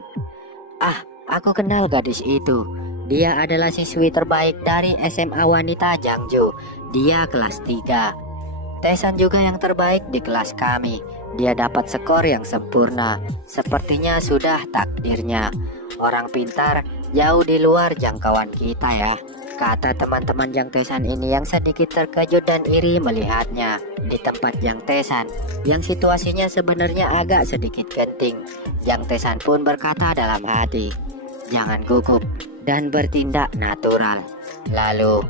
"Ah, aku kenal gadis itu. Dia adalah siswi terbaik dari SMA Wanita Jangju. Dia kelas 3. Tae-san juga yang terbaik di kelas kami. Dia dapat skor yang sempurna. Sepertinya sudah takdirnya. Orang pintar jauh di luar jangkauan kita ya," kata teman-teman Jang Tae-san ini yang sedikit terkejut dan iri melihatnya. Di tempat Jang Tae-san yang situasinya sebenarnya agak sedikit genting, Jang Tae-san pun berkata dalam hati, "Jangan gugup dan bertindak natural." Lalu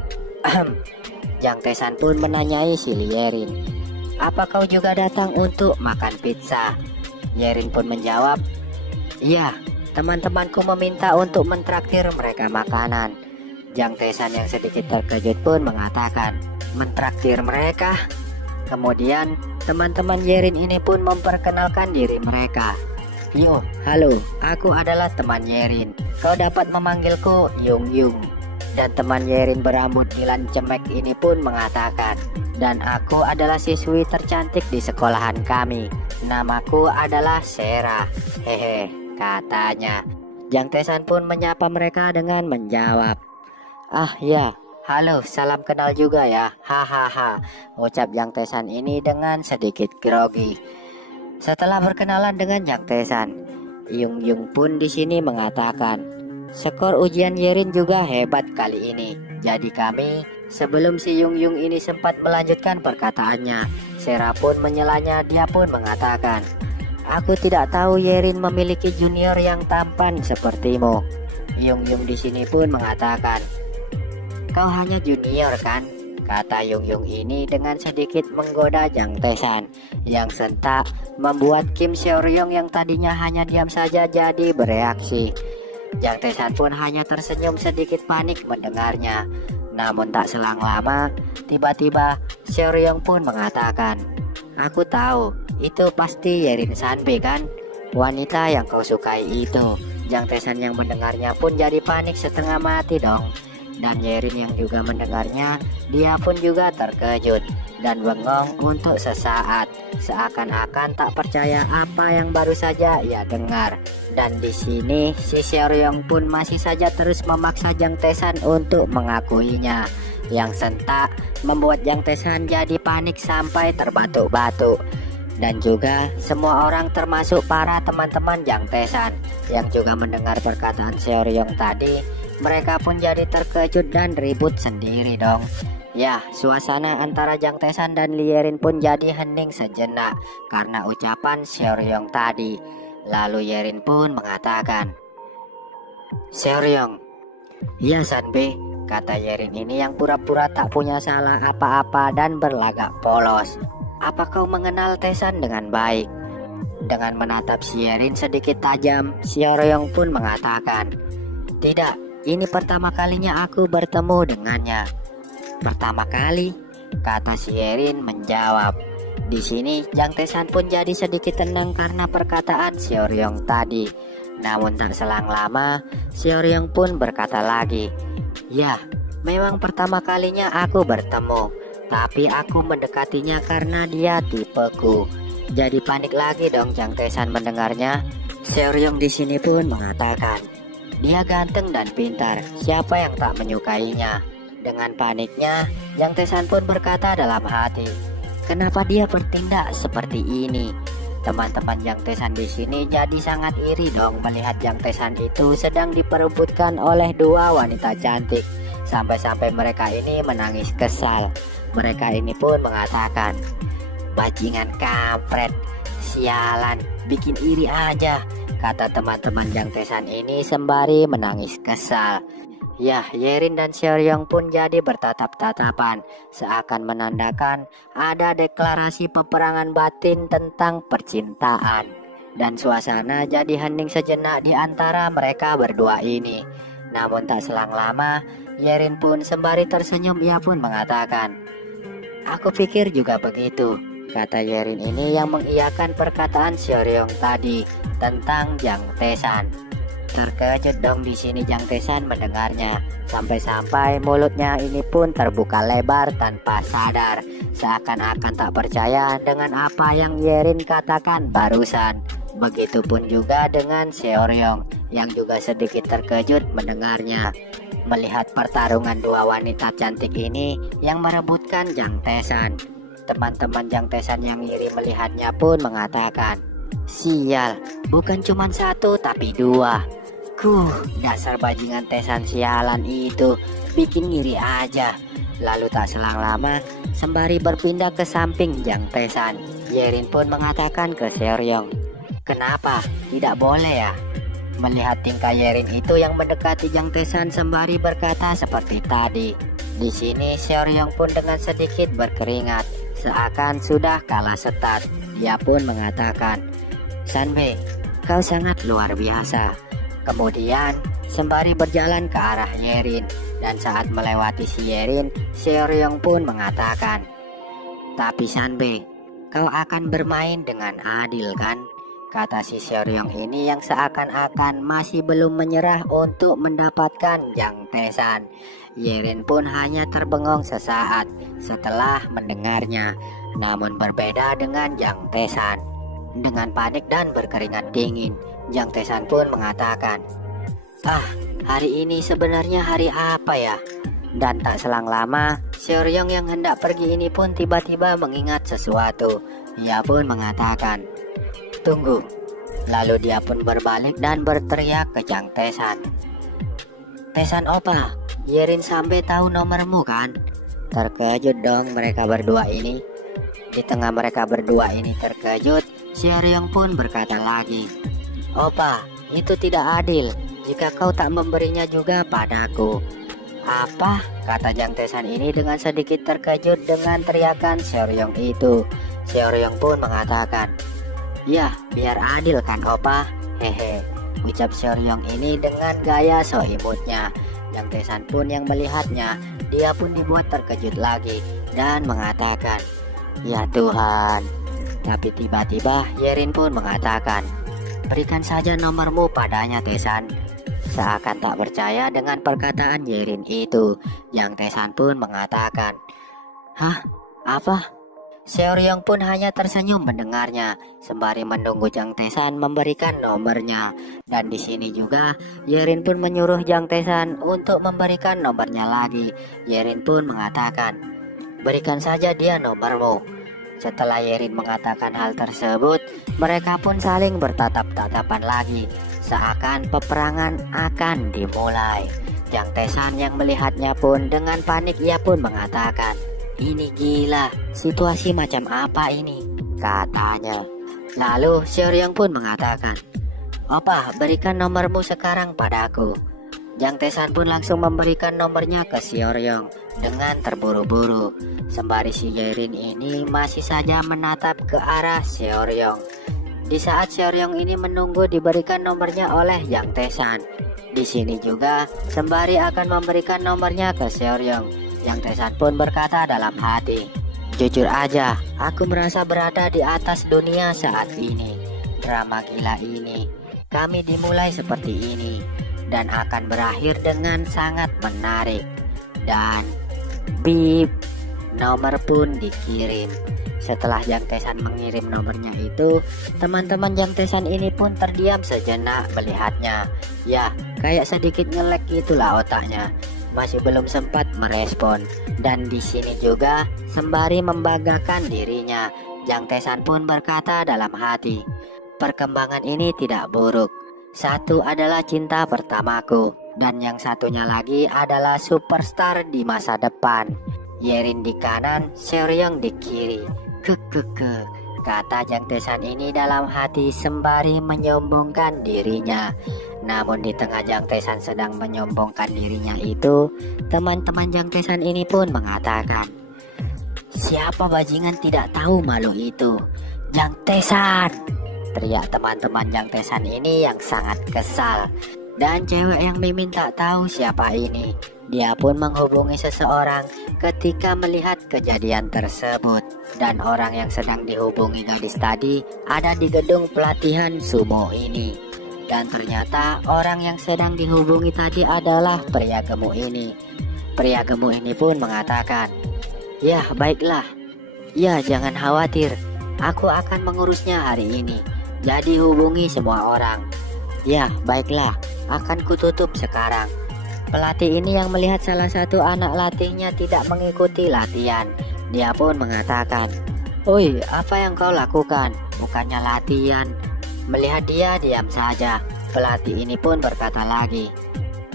Jang Tae-san pun menanyai si Lee Ye-rin, "Apa kau juga datang untuk makan pizza?" Ye-rin pun menjawab, "Iya, teman-temanku meminta untuk mentraktir mereka makanan." Jang Tae-san yang sedikit terkejut pun mengatakan, "Mentraktir mereka?" Kemudian teman-teman Ye-rin ini pun memperkenalkan diri mereka. "Yo, halo, aku adalah teman Ye-rin. Kau dapat memanggilku Yung Yung." Dan teman Ye-rin berambut nilan cemek ini pun mengatakan, "Dan aku adalah siswi tercantik di sekolahan kami. Namaku adalah Sera. Hehe," katanya. Jang Tae-san pun menyapa mereka dengan menjawab, "Ah ya, halo, salam kenal juga ya, hahaha," ucap Jang Tae-san ini dengan sedikit grogi. Setelah berkenalan dengan Jang Tae-san, Yung Yung pun di sini mengatakan, "Skor ujian Ye-rin juga hebat kali ini. Jadi kami..." Sebelum si Yung Yung ini sempat melanjutkan perkataannya, Sera pun menyelanya. Dia pun mengatakan, "Aku tidak tahu Ye-rin memiliki junior yang tampan sepertimu." Yung Yung di sini pun mengatakan, "Kau hanya junior kan?" kata Yung Yung ini dengan sedikit menggoda Jang Tae-san, yang sentak membuat Kim Seoryeon yang tadinya hanya diam saja jadi bereaksi. Jang Tae-san pun hanya tersenyum sedikit panik mendengarnya. Namun tak selang lama, tiba-tiba Seoryeon pun mengatakan, "Aku tahu, itu pasti Ye-rin Sanbe kan? Wanita yang kau sukai itu." Jang Tae-san yang mendengarnya pun jadi panik setengah mati dong. Dan Yerin yang juga mendengarnya, dia pun juga terkejut dan bengong untuk sesaat, seakan-akan tak percaya apa yang baru saja ia dengar. Dan di sini si Seoryong pun masih saja terus memaksa Jang Tae-san untuk mengakuinya, yang sentak membuat Jang Tae-san jadi panik sampai terbatuk-batuk. Dan juga semua orang termasuk para teman-teman Jang Tae-san yang juga mendengar perkataan Seoryong tadi, mereka pun jadi terkejut dan ribut sendiri dong. Ya, suasana antara Jang Tae-san dan Lee Yerin pun jadi hening sejenak karena ucapan Seoryong tadi. Lalu Yerin pun mengatakan, "Seoryong." "Ya Sanbe," kata Yerin ini yang pura-pura tak punya salah apa-apa dan berlagak polos. "Apa kau mengenal Tae-san dengan baik?" Dengan menatap si Yerin sedikit tajam, Seoryong pun mengatakan, "Tidak, ini pertama kalinya aku bertemu dengannya." "Pertama kali?" kata si Yerin menjawab. Di sini Jang Tae-san pun jadi sedikit tenang karena perkataan Seoryong tadi. Namun tak selang lama, Seoryong pun berkata lagi, "Ya, memang pertama kalinya aku bertemu, tapi aku mendekatinya karena dia tipeku." Jadi panik lagi dong Jang Tae-san mendengarnya. Seoryong di sini pun mengatakan, "Dia ganteng dan pintar, siapa yang tak menyukainya?" Dengan paniknya, Jang Tae-san pun berkata dalam hati, "Kenapa dia bertindak seperti ini?" Teman-teman Jang Tae-san di sini jadi sangat iri dong melihat Jang Tae-san itu sedang diperebutkan oleh dua wanita cantik. Sampai-sampai mereka ini menangis kesal. Mereka ini pun mengatakan, "Bajingan kampret, sialan, bikin iri aja," kata teman-teman Jang Tae-san ini sembari menangis kesal. Ya, Yerin dan Seoryong pun jadi bertatap-tatapan, seakan menandakan ada deklarasi peperangan batin tentang percintaan. Dan suasana jadi hening sejenak di antara mereka berdua ini. Namun tak selang lama, Yerin pun sembari tersenyum ia pun mengatakan, "Aku pikir juga begitu," kata Yerin ini yang mengiyakan perkataan Seoryong tadi tentang Jang Tae-san. Terkejut dong di sini Jang Tae-san mendengarnya, sampai-sampai mulutnya ini pun terbuka lebar tanpa sadar, seakan-akan tak percaya dengan apa yang Yerin katakan barusan. Begitupun juga dengan Seoryong yang juga sedikit terkejut mendengarnya, melihat pertarungan dua wanita cantik ini yang merebutkan Jang Tae-san. Teman-teman Jang Tae-san yang iri melihatnya pun mengatakan, "Sial, bukan cuma satu tapi dua. Dasar bajingan Tae-san sialan itu, bikin ngiri aja." Lalu tak selang lama, sembari berpindah ke samping Jang Tae-san, Yerin pun mengatakan ke Seoryong, "Kenapa? Tidak boleh ya?" Melihat tingkah Yerin itu yang mendekati Jang Tae-san sembari berkata seperti tadi. Di sini Seoryong pun dengan sedikit berkeringat, seakan sudah kalah setat. Dia pun mengatakan, "Sanbe, kau sangat luar biasa." Kemudian sembari berjalan ke arah Yerin, dan saat melewati si Yerin, Seoryong pun mengatakan, "Tapi Sanbe, kau akan bermain dengan adil kan?" kata si Seoryong ini yang seakan-akan masih belum menyerah untuk mendapatkan Jang Tae-san. Yerin pun hanya terbengong sesaat setelah mendengarnya. Namun berbeda dengan Jang Tae-san. Dengan panik dan berkeringat dingin, Jang Tae-san pun mengatakan, "Hari ini sebenarnya hari apa ya?" Dan tak selang lama, Seoryong yang hendak pergi ini pun tiba-tiba mengingat sesuatu. Ia pun mengatakan, "Tunggu." Lalu dia pun berbalik dan berteriak ke Jang Tae-san, "Tae-san opa, Yerin sampai tahu nomormu kan?" Terkejut dong mereka berdua ini. Di tengah mereka berdua ini terkejut, Seoryong pun berkata lagi, "Opa, itu tidak adil jika kau tak memberinya juga padaku." "Apa?" kata Jang Tae-san ini dengan sedikit terkejut dengan teriakan Seoryong itu. Seoryong pun mengatakan, "Ya, biar adil kan opa, hehe," ucap Seoryong ini dengan gaya so imutnya. Jang Tae-san pun yang melihatnya, dia pun dibuat terkejut lagi dan mengatakan, "Ya Tuhan." Tapi tiba-tiba Yerin pun mengatakan, "Berikan saja nomormu padanya Tae-san." Seakan tak percaya dengan perkataan Yerin itu, Jang Tae-san pun mengatakan, "Hah? Apa?" Seoryong pun hanya tersenyum mendengarnya, sembari menunggu Jang Tae-san memberikan nomornya. Dan di sini juga Yerin pun menyuruh Jang Tae-san untuk memberikan nomornya lagi. Yerin pun mengatakan, "Berikan saja dia nomormu." Setelah Yerin mengatakan hal tersebut, mereka pun saling bertatap-tatapan lagi, seakan peperangan akan dimulai. Jang Tae-san yang melihatnya pun dengan panik ia pun mengatakan, "Ini gila, situasi macam apa ini?" katanya. Lalu Seoryong pun mengatakan, "Opa, berikan nomormu sekarang padaku." Jang Tae-san pun langsung memberikan nomornya ke Seoryong dengan terburu-buru, sembari si Yerin ini masih saja menatap ke arah Seoryong. Di saat Seoryong ini menunggu diberikan nomornya oleh Jang Tae-san, di sini juga sembari akan memberikan nomornya ke Seoryong, Jang Tae-san pun berkata dalam hati, "Jujur aja, aku merasa berada di atas dunia saat ini. Drama gila ini, kami dimulai seperti ini, dan akan berakhir dengan sangat menarik." Dan bip, nomor pun dikirim. Setelah Jang Tae-san mengirim nomornya itu, teman-teman Jang Tae-san ini pun terdiam sejenak melihatnya. Ya, kayak sedikit ngelek gitulah otaknya. Masih belum sempat merespon. Dan di sini juga sembari membanggakan dirinya, Jang Tae-san pun berkata dalam hati, "Perkembangan ini tidak buruk. Satu adalah cinta pertamaku, dan yang satunya lagi adalah superstar di masa depan." Yerin di kanan, Seoryong di kiri. Kekeke, kata Jang Tae-san ini dalam hati sembari menyombongkan dirinya. Namun di tengah Jang Tae-san sedang menyombongkan dirinya itu, teman-teman Jang Tae-san ini pun mengatakan, "Siapa bajingan tidak tahu malu itu? Jang Tae-san!" teriak teman-teman Jang Tae-san ini yang sangat kesal. Dan cewek yang Mimin tak tahu siapa ini. Dia pun menghubungi seseorang ketika melihat kejadian tersebut. Dan orang yang sedang dihubungi gadis tadi ada di gedung pelatihan sumo ini. Dan ternyata orang yang sedang dihubungi tadi adalah pria gemuk ini. Pria gemuk ini pun mengatakan, "Ya, baiklah. Ya, jangan khawatir. Aku akan mengurusnya hari ini. Jadi hubungi semua orang." "Ya, baiklah. Akan kututup sekarang." Pelatih ini yang melihat salah satu anak latihnya tidak mengikuti latihan. Dia pun mengatakan, "Oi, apa yang kau lakukan? Bukannya latihan." Melihat dia diam saja, pelatih ini pun berkata lagi,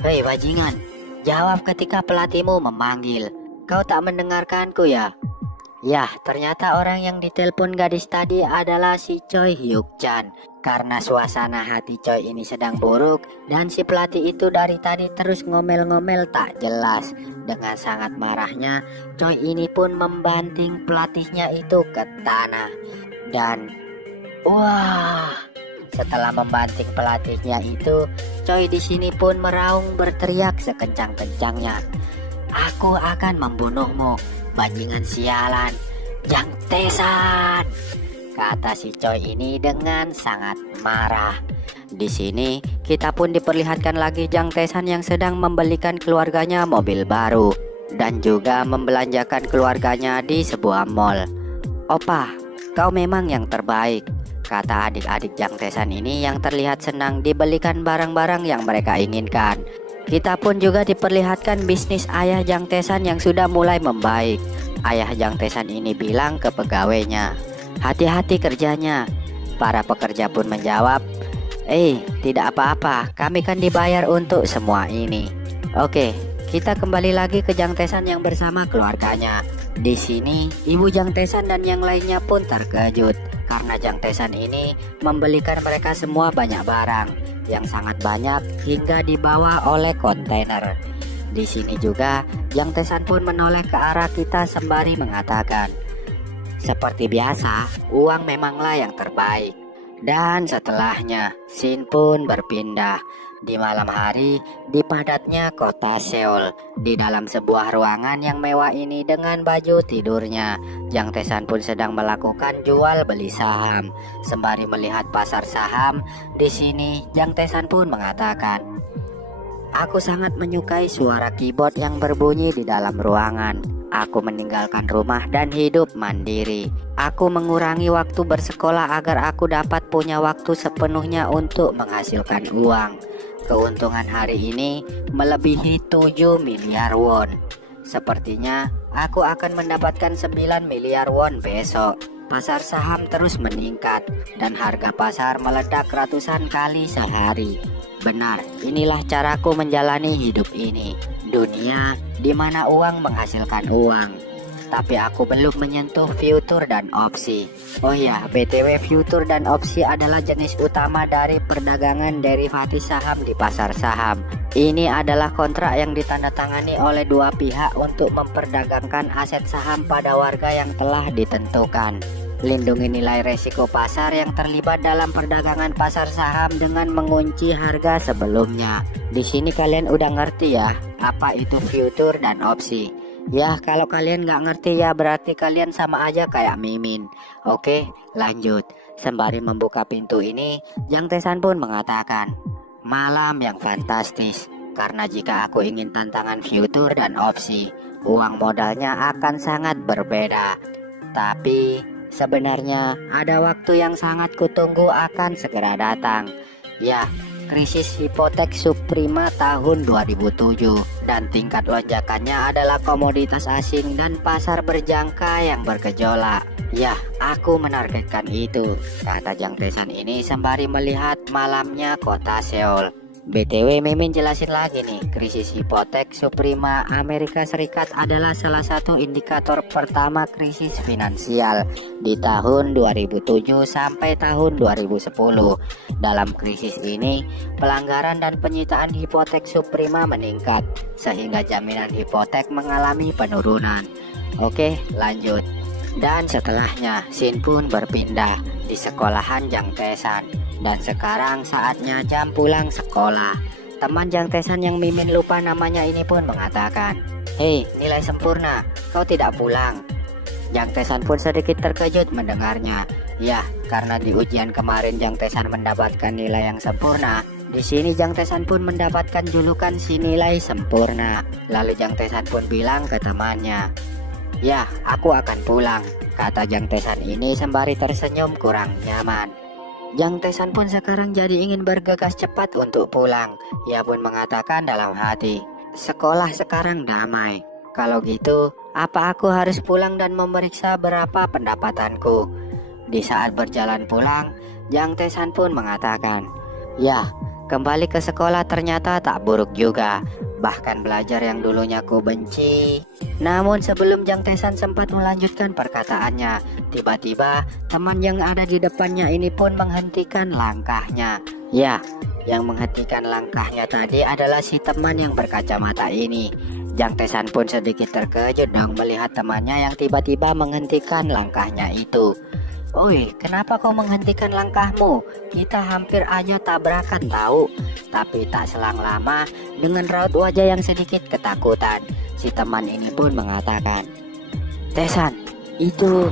"Hei bajingan, jawab ketika pelatihmu memanggil. Kau tak mendengarkanku ya?" Yah, ternyata orang yang ditelepon gadis tadi adalah si Choi Hyuk-chan. Karena suasana hati Choi ini sedang buruk, dan si pelatih itu dari tadi terus ngomel-ngomel tak jelas. Dengan sangat marahnya, Choi ini pun membanting pelatihnya itu ke tanah. Dan wah, setelah membanting pelatihnya itu, Choi di sini pun meraung berteriak sekencang-kencangnya, "Aku akan membunuhmu, bajingan sialan, Jang Tae-san!" kata si Choi ini dengan sangat marah. Di sini kita pun diperlihatkan lagi Jang Tae-san yang sedang membelikan keluarganya mobil baru dan juga membelanjakan keluarganya di sebuah mall. "Opa, kau memang yang terbaik," kata adik-adik Jang Tae-san ini yang terlihat senang dibelikan barang-barang yang mereka inginkan. Kita pun juga diperlihatkan bisnis ayah Jang Tae-san yang sudah mulai membaik. Ayah Jang Tae-san ini bilang ke pegawainya, "Hati-hati kerjanya." Para pekerja pun menjawab, "Tidak apa-apa, kami kan dibayar untuk semua ini." Oke, kita kembali lagi ke Jang Tae-san yang bersama keluarganya. Di sini, ibu Jang Tae-san dan yang lainnya pun terkejut karena Jang Tae-san ini membelikan mereka semua banyak barang yang sangat banyak hingga dibawa oleh kontainer. Di sini juga Jang Tae-san pun menoleh ke arah kita sembari mengatakan, "Seperti biasa, uang memanglah yang terbaik." Dan setelahnya, scene pun berpindah. Di malam hari, di padatnya kota Seoul. Di dalam sebuah ruangan yang mewah ini dengan baju tidurnya, Jang Tae-san pun sedang melakukan jual beli saham. Sembari melihat pasar saham, di sini Jang Tae-san pun mengatakan, Aku sangat menyukai suara keyboard yang berbunyi di dalam ruangan. Aku meninggalkan rumah dan hidup mandiri. Aku mengurangi waktu bersekolah agar aku dapat punya waktu sepenuhnya untuk menghasilkan uang. Keuntungan hari ini melebihi 7 miliar won. Sepertinya aku akan mendapatkan 9 miliar won besok. Pasar saham terus meningkat dan harga pasar meledak ratusan kali sehari. Benar, inilah caraku menjalani hidup ini. Dunia di mana uang menghasilkan uang. Tapi aku belum menyentuh future dan opsi. Oh ya, BTW future dan opsi adalah jenis utama dari perdagangan derivatif saham di pasar saham. Ini adalah kontrak yang ditandatangani oleh dua pihak untuk memperdagangkan aset saham pada warga yang telah ditentukan. Lindungi nilai resiko pasar yang terlibat dalam perdagangan pasar saham dengan mengunci harga sebelumnya. Di sini kalian udah ngerti ya, apa itu future dan opsi. Ya, kalau kalian nggak ngerti ya berarti kalian sama aja kayak Mimin. Oke, lanjut. Sembari membuka pintu ini, Jang Tae-san pun mengatakan, malam yang fantastis. Karena jika aku ingin tantangan future dan opsi, uang modalnya akan sangat berbeda. Tapi sebenarnya ada waktu yang sangat kutunggu akan segera datang. Ya, krisis hipotek subprima tahun 2007 dan tingkat lonjakannya adalah komoditas asing dan pasar berjangka yang bergejolak. Ya, aku menargetkan itu, kata Jang Tae-san ini sembari melihat malamnya kota Seoul. BTW Mimin jelasin lagi nih, krisis hipotek subprima Amerika Serikat adalah salah satu indikator pertama krisis finansial di tahun 2007 sampai tahun 2010. Dalam krisis ini, pelanggaran dan penyitaan hipotek subprima meningkat, sehingga jaminan hipotek mengalami penurunan. Oke, lanjut. Dan setelahnya, Shin pun berpindah di sekolahan Jang Tae-san. Dan sekarang saatnya jam pulang sekolah. Teman Jang Tae-san yang Mimin lupa namanya ini pun mengatakan, "Hei, nilai sempurna, kau tidak pulang?" Jang Tae-san pun sedikit terkejut mendengarnya. Ya, karena di ujian kemarin Jang Tae-san mendapatkan nilai yang sempurna, di sini Jang Tae-san pun mendapatkan julukan si nilai sempurna. Lalu Jang Tae-san pun bilang ke temannya, "Ya, aku akan pulang," kata Jang Tae-san ini sembari tersenyum kurang nyaman. Jang Tae-san pun sekarang jadi ingin bergegas cepat untuk pulang. Ia pun mengatakan dalam hati, sekolah sekarang damai. Kalau gitu, apa aku harus pulang dan memeriksa berapa pendapatanku? Di saat berjalan pulang, Jang Tae-san pun mengatakan, ya, kembali ke sekolah ternyata tak buruk juga. Bahkan belajar yang dulunya ku benci. Namun sebelum Jang Tae-san sempat melanjutkan perkataannya, tiba-tiba teman yang ada di depannya ini pun menghentikan langkahnya. Ya, yang menghentikan langkahnya tadi adalah si teman yang berkacamata ini. Jang Tae-san pun sedikit terkejut dong melihat temannya yang tiba-tiba menghentikan langkahnya itu. "Oi, kenapa kau menghentikan langkahmu? Kita hampir aja tabrakan tahu." Tapi tak selang lama, dengan raut wajah yang sedikit ketakutan, si teman ini pun mengatakan, "Tae-san, itu..."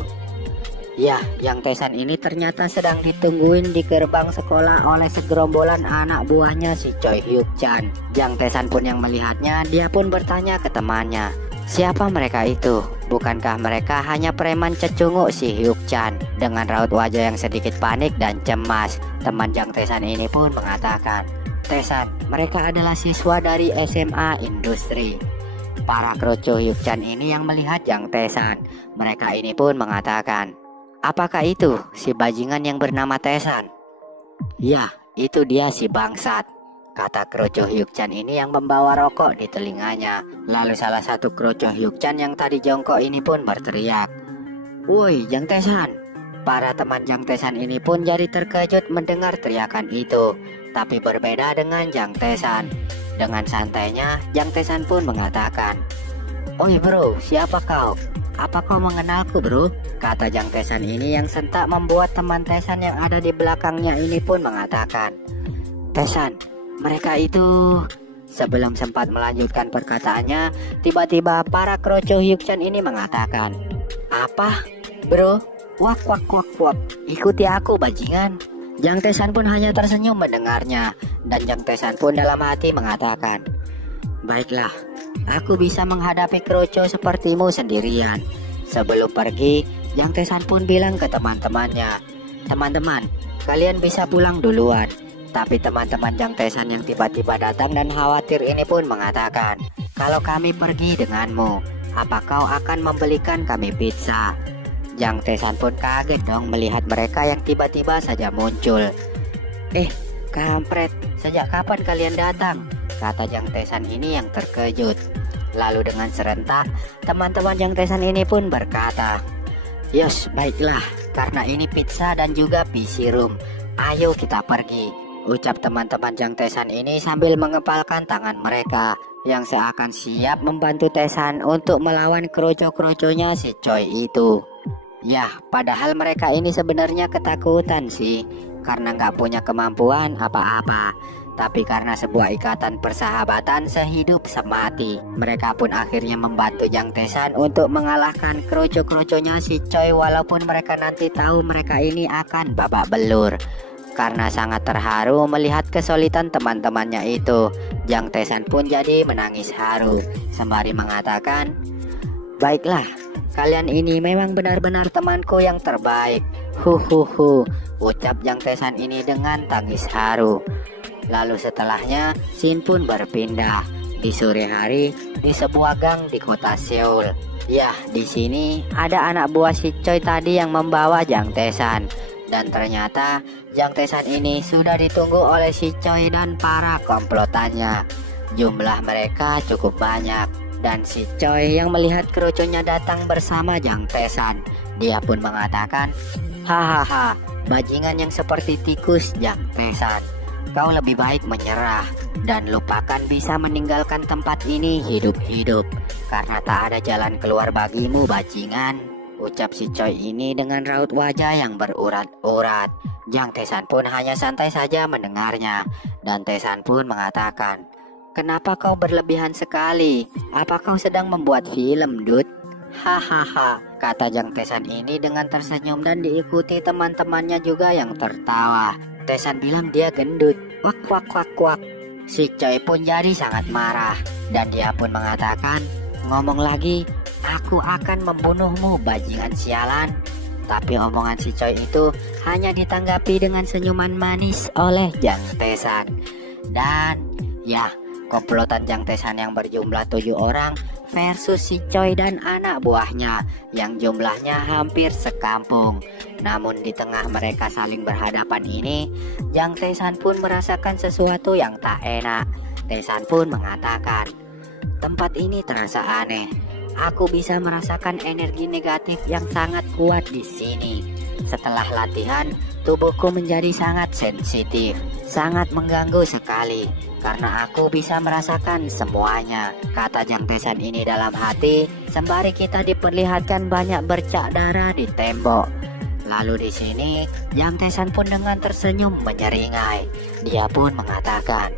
Ya, Jang Tae-san ini ternyata sedang ditungguin di gerbang sekolah oleh segerombolan anak buahnya si Choi Hyuk Chan. Jang Tae-san pun yang melihatnya, dia pun bertanya ke temannya, "Siapa mereka itu? Bukankah mereka hanya preman cecunguk si Hyuk Chan?" Dengan raut wajah yang sedikit panik dan cemas, teman Jang Tae-san ini pun mengatakan, "Tae-san, mereka adalah siswa dari SMA Industri." Para kru Choi Hyuk Chan ini yang melihat Jang Tae-san, mereka ini pun mengatakan, "Apakah itu si bajingan yang bernama Tae-san?" "Ya, itu dia si bangsat," kata kru Choi Hyuk Chan ini yang membawa rokok di telinganya. Lalu salah satu kru Choi Hyuk Chan yang tadi jongkok ini pun berteriak, "Woi, Jang Tae-san!" Para teman Jang Tae-san ini pun jadi terkejut mendengar teriakan itu. Tapi berbeda dengan Jang Tae-san. Dengan santainya, Jang Tae-san pun mengatakan, "Oi bro, siapa kau? Apa kau mengenalku bro?" Kata Jang Tae-san ini yang sentak membuat teman Tae-san yang ada di belakangnya ini pun mengatakan, "Tae-san, mereka itu..." Sebelum sempat melanjutkan perkataannya, tiba-tiba para kru Choi Hyuk Chan ini mengatakan, "Apa? Bro? Wak wak wak wak, ikuti aku bajingan." Jang Tesan pun hanya tersenyum mendengarnya, dan Jang Tesan pun dalam hati mengatakan, "Baiklah, aku bisa menghadapi Kroco sepertimu sendirian." Sebelum pergi, Jang Tesan pun bilang ke teman-temannya, "Teman-teman, kalian bisa pulang duluan." Tapi teman-teman Jang Tesan yang tiba-tiba datang dan khawatir ini pun mengatakan, "Kalau kami pergi denganmu, apa kau akan membelikan kami pizza?" Jang Tesan pun kaget dong melihat mereka yang tiba-tiba saja muncul. Kampret, sejak kapan kalian datang?" kata Jang Tesan ini yang terkejut. Lalu dengan serentak, teman-teman Jang Tesan ini pun berkata, "Yos, baiklah, karena ini pizza dan juga PC room. Ayo kita pergi," ucap teman-teman Jang Tesan ini sambil mengepalkan tangan mereka yang seakan siap membantu Tesan untuk melawan kroco-kroconya si Choi itu. Yah, padahal mereka ini sebenarnya ketakutan sih, karena nggak punya kemampuan apa-apa. Tapi karena sebuah ikatan persahabatan sehidup semati, mereka pun akhirnya membantu Jang Tesan untuk mengalahkan kroco-kroconya si Choi, walaupun mereka nanti tahu mereka ini akan babak belur. Karena sangat terharu melihat kesulitan teman-temannya itu, Jang Tesan pun jadi menangis haru sembari mengatakan, "Baiklah, kalian ini memang benar-benar temanku yang terbaik. Huhuhu," ucap Jang Tesan ini dengan tangis haru. Lalu setelahnya, scene pun berpindah di sore hari di sebuah gang di kota Seoul. Yah, di sini ada anak buah si Choi tadi yang membawa Jang Tesan. Dan ternyata Jang Tesan ini sudah ditunggu oleh si Choi dan para komplotannya. Jumlah mereka cukup banyak. Dan si Choi yang melihat kroconya datang bersama Jang Tesan, dia pun mengatakan, "Hahaha, bajingan yang seperti tikus Jang Tesan. Kau lebih baik menyerah dan lupakan bisa meninggalkan tempat ini hidup-hidup, karena tak ada jalan keluar bagimu bajingan," ucap si Choi ini dengan raut wajah yang berurat-urat. Jang Tesan pun hanya santai saja mendengarnya, dan Tesan pun mengatakan, "Kenapa kau berlebihan sekali? Apa kau sedang membuat film, Dut?" "Hahaha," kata Jang Tesan ini dengan tersenyum dan diikuti teman-temannya juga yang tertawa. Tesan bilang dia gendut. Wak wak wak wak. Si Choi pun jadi sangat marah, dan dia pun mengatakan, "Ngomong lagi, aku akan membunuhmu bajingan sialan." Tapi omongan si Choi itu hanya ditanggapi dengan senyuman manis oleh Jang Tesan. Dan ya, komplotan Jang Tesan yang berjumlah 7 orang versus si Choi dan anak buahnya yang jumlahnya hampir sekampung. Namun di tengah mereka saling berhadapan ini, Jang Tesan pun merasakan sesuatu yang tak enak. Tesan pun mengatakan, "Tempat ini terasa aneh. Aku bisa merasakan energi negatif yang sangat kuat di sini. Setelah latihan, tubuhku menjadi sangat sensitif, sangat mengganggu sekali, karena aku bisa merasakan semuanya," kata Jang Tesan ini dalam hati, sembari kita diperlihatkan banyak bercak darah di tembok. Lalu di sini, Jang Tesan pun dengan tersenyum menyeringai. Dia pun mengatakan,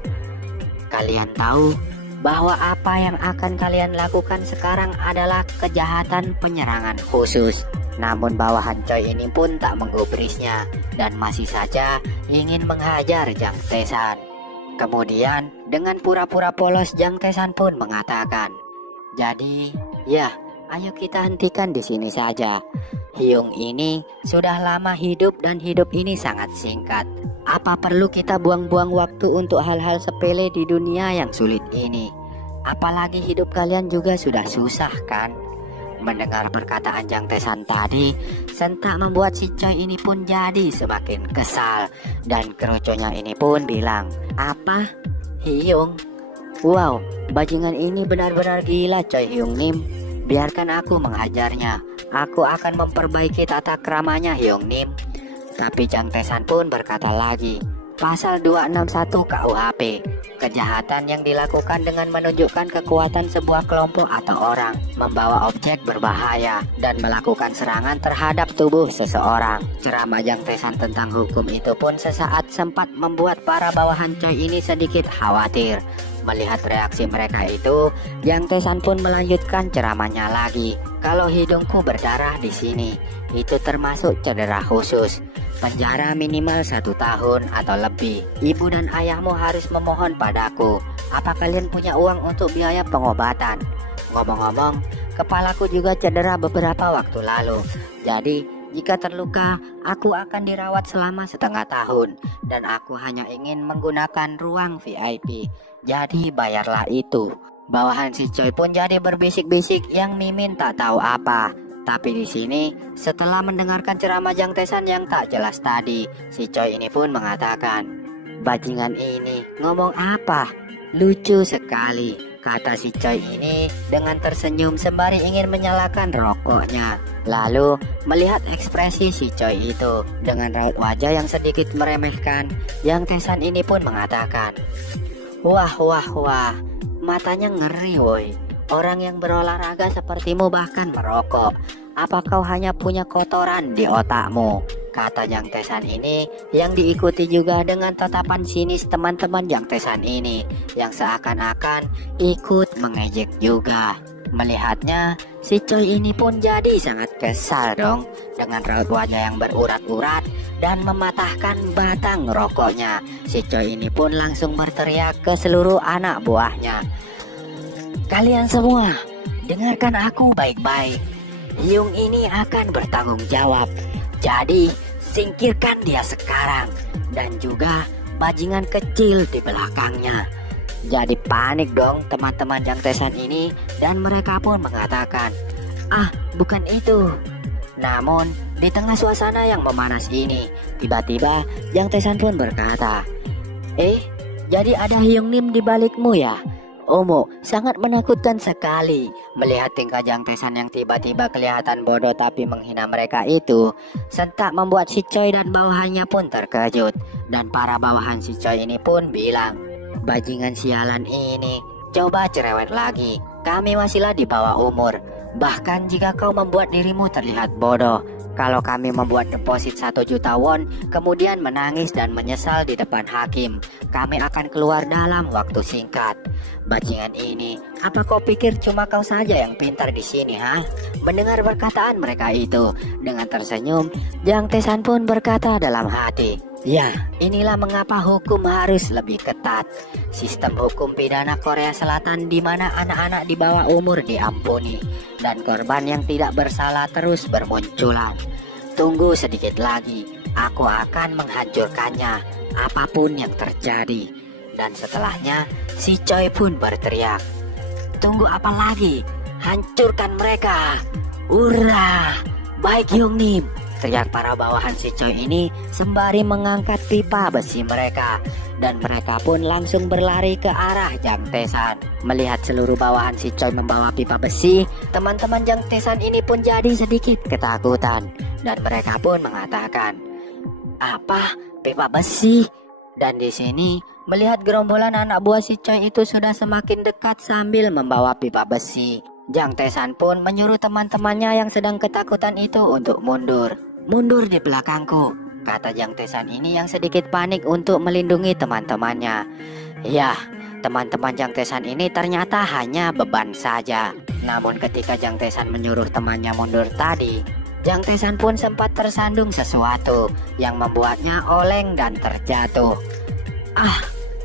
"Kalian tahu bahwa apa yang akan kalian lakukan sekarang adalah kejahatan penyerangan khusus." Namun bawahan Choi ini pun tak menggubrisnya dan masih saja ingin menghajar Jang Tesan. Kemudian dengan pura-pura polos, Jang Tesan pun mengatakan, "Jadi, ya, ayo kita hentikan di sini saja. Hyung ini sudah lama hidup dan hidup ini sangat singkat. Apa perlu kita buang-buang waktu untuk hal-hal sepele di dunia yang sulit ini? Apalagi hidup kalian juga sudah susah kan?" Mendengar perkataan Jang Tesan tadi, sentak membuat si Choi ini pun jadi semakin kesal. Dan keroconya ini pun bilang, "Apa? Hyung? Wow, bajingan ini benar-benar gila Choi Hyung Nim. Biarkan aku menghajarnya. Aku akan memperbaiki tata keramanya Hyung Nim." Tapi Jang Tesan pun berkata lagi, "Pasal 261 KUHP, kejahatan yang dilakukan dengan menunjukkan kekuatan sebuah kelompok atau orang, membawa objek berbahaya, dan melakukan serangan terhadap tubuh seseorang." Ceramah Jang Tesan tentang hukum itu pun sesaat sempat membuat para bawahan Choi ini sedikit khawatir. Melihat reaksi mereka itu, Jang Tesan pun melanjutkan ceramahnya lagi. "Kalau hidungku berdarah di sini, itu termasuk cedera khusus. penjara minimal 1 tahun atau lebih. Ibu dan ayahmu harus memohon padaku. Apa kalian punya uang untuk biaya pengobatan? Ngomong-ngomong, kepalaku juga cedera beberapa waktu lalu. Jadi, jika terluka, aku akan dirawat selama setengah tahun. Dan aku hanya ingin menggunakan ruang VIP. Jadi, bayarlah itu. Bawahan si Choi pun jadi berbisik-bisik yang Mimin tak tahu apa. Tapi di sini, setelah mendengarkan ceramah Jang Tae-san yang tak jelas tadi, si Choi ini pun mengatakan, "Bajingan ini ngomong apa? Lucu sekali," kata si Choi ini dengan tersenyum sembari ingin menyalakan rokoknya. Lalu melihat ekspresi si Choi itu dengan raut wajah yang sedikit meremehkan, Jang Tae-san ini pun mengatakan, "Wah, matanya ngeri woi. Orang yang berolahraga sepertimu bahkan merokok. Apa kau hanya punya kotoran di otakmu?" kata Jang Tae-san ini yang diikuti juga dengan tatapan sinis teman-teman Jang Tae-san ini yang seakan-akan ikut mengejek juga. Melihatnya, si Choi ini pun jadi sangat kesal dong dengan raut wajah yang berurat-urat dan mematahkan batang rokoknya. Si Choi ini pun langsung berteriak ke seluruh anak buahnya, "Kalian semua, dengarkan aku baik-baik. Hyung ini akan bertanggung jawab. Jadi, singkirkan dia sekarang dan juga bajingan kecil di belakangnya." Jadi panik dong teman-teman Jang Tae-san ini dan mereka pun mengatakan, "Ah, bukan itu." Namun, di tengah suasana yang memanas ini, tiba-tiba Jang Tae-san pun berkata, "Jadi ada Hyung Nim di balikmu ya? Omo, sangat menakutkan sekali." Melihat tingkah Jang Tae-san yang tiba-tiba kelihatan bodoh tapi menghina mereka itu, sentak membuat si Choi dan bawahannya pun terkejut. Dan para bawahan si Choi ini pun bilang, "Bajingan sialan ini, coba cerewet lagi. Kami masihlah di bawah umur. Bahkan jika kau membuat dirimu terlihat bodoh, kalau kami membuat deposit 1 juta won, kemudian menangis dan menyesal di depan hakim, kami akan keluar dalam waktu singkat." Bajingan ini, apa kau pikir cuma kau saja yang pintar di sini, ha? Mendengar perkataan mereka itu, dengan tersenyum, Jang Tae-san pun berkata dalam hati, "Ya, inilah mengapa hukum harus lebih ketat. Sistem hukum pidana Korea Selatan di mana anak-anak di bawah umur diampuni dan korban yang tidak bersalah terus bermunculan. Tunggu sedikit lagi, aku akan menghancurkannya, apapun yang terjadi." Dan setelahnya, si Choi pun berteriak, "Tunggu apa lagi? Hancurkan mereka! Hurrah! Baik Hyung Nim!" teriak para bawahan si Choi ini sembari mengangkat pipa besi mereka. Dan mereka pun langsung berlari ke arah Jang Tae-san. Melihat seluruh bawahan si Choi membawa pipa besi, teman-teman Jang Tae-san ini pun jadi sedikit ketakutan. Dan mereka pun mengatakan, "Apa? Pipa besi?" Dan di sini, melihat gerombolan anak buah si Choi itu sudah semakin dekat sambil membawa pipa besi, Jang Tae-san pun menyuruh teman-temannya yang sedang ketakutan itu untuk mundur. "Mundur di belakangku," kata Jang Tae-san ini yang sedikit panik untuk melindungi teman-temannya. Ya, teman-teman Jang Tae-san ini ternyata hanya beban saja. Namun ketika Jang Tae-san menyuruh temannya mundur tadi, Jang Tae-san pun sempat tersandung sesuatu yang membuatnya oleng dan terjatuh. "Ah,"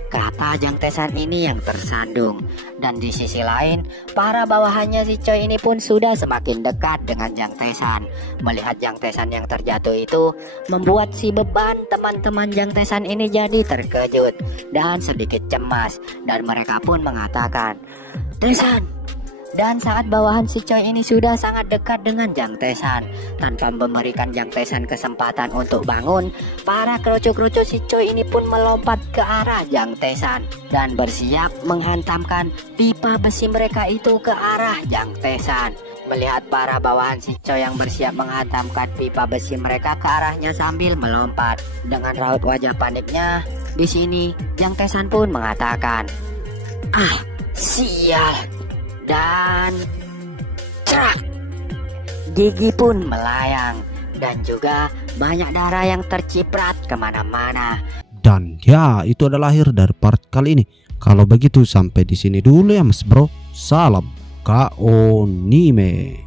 kata Jang Tae-san ini yang tersandung. Dan di sisi lain, para bawahannya si Choi ini pun sudah semakin dekat dengan Jang Tae-san. Melihat Jang Tae-san yang terjatuh itu membuat si beban teman-teman Jang Tae-san ini jadi terkejut dan sedikit cemas. Dan mereka pun mengatakan, "Tae-san." Dan saat bawahan si Choi ini sudah sangat dekat dengan Jang Tae-san, tanpa memberikan Jang Tae-san kesempatan untuk bangun, para kerucu-kerucu si Choi ini pun melompat ke arah Jang Tae-san dan bersiap menghantamkan pipa besi mereka itu ke arah Jang Tae-san. Melihat para bawahan si Choi yang bersiap menghantamkan pipa besi mereka ke arahnya sambil melompat, dengan raut wajah paniknya, di sini Jang Tae-san pun mengatakan, "Ah, sial." Dan cerak, gigi pun melayang dan juga banyak darah yang terciprat kemana-mana. Dan ya, itu adalah akhir dari part kali ini. Kalau begitu sampai di sini dulu ya Mas Bro. Salam Kaonime.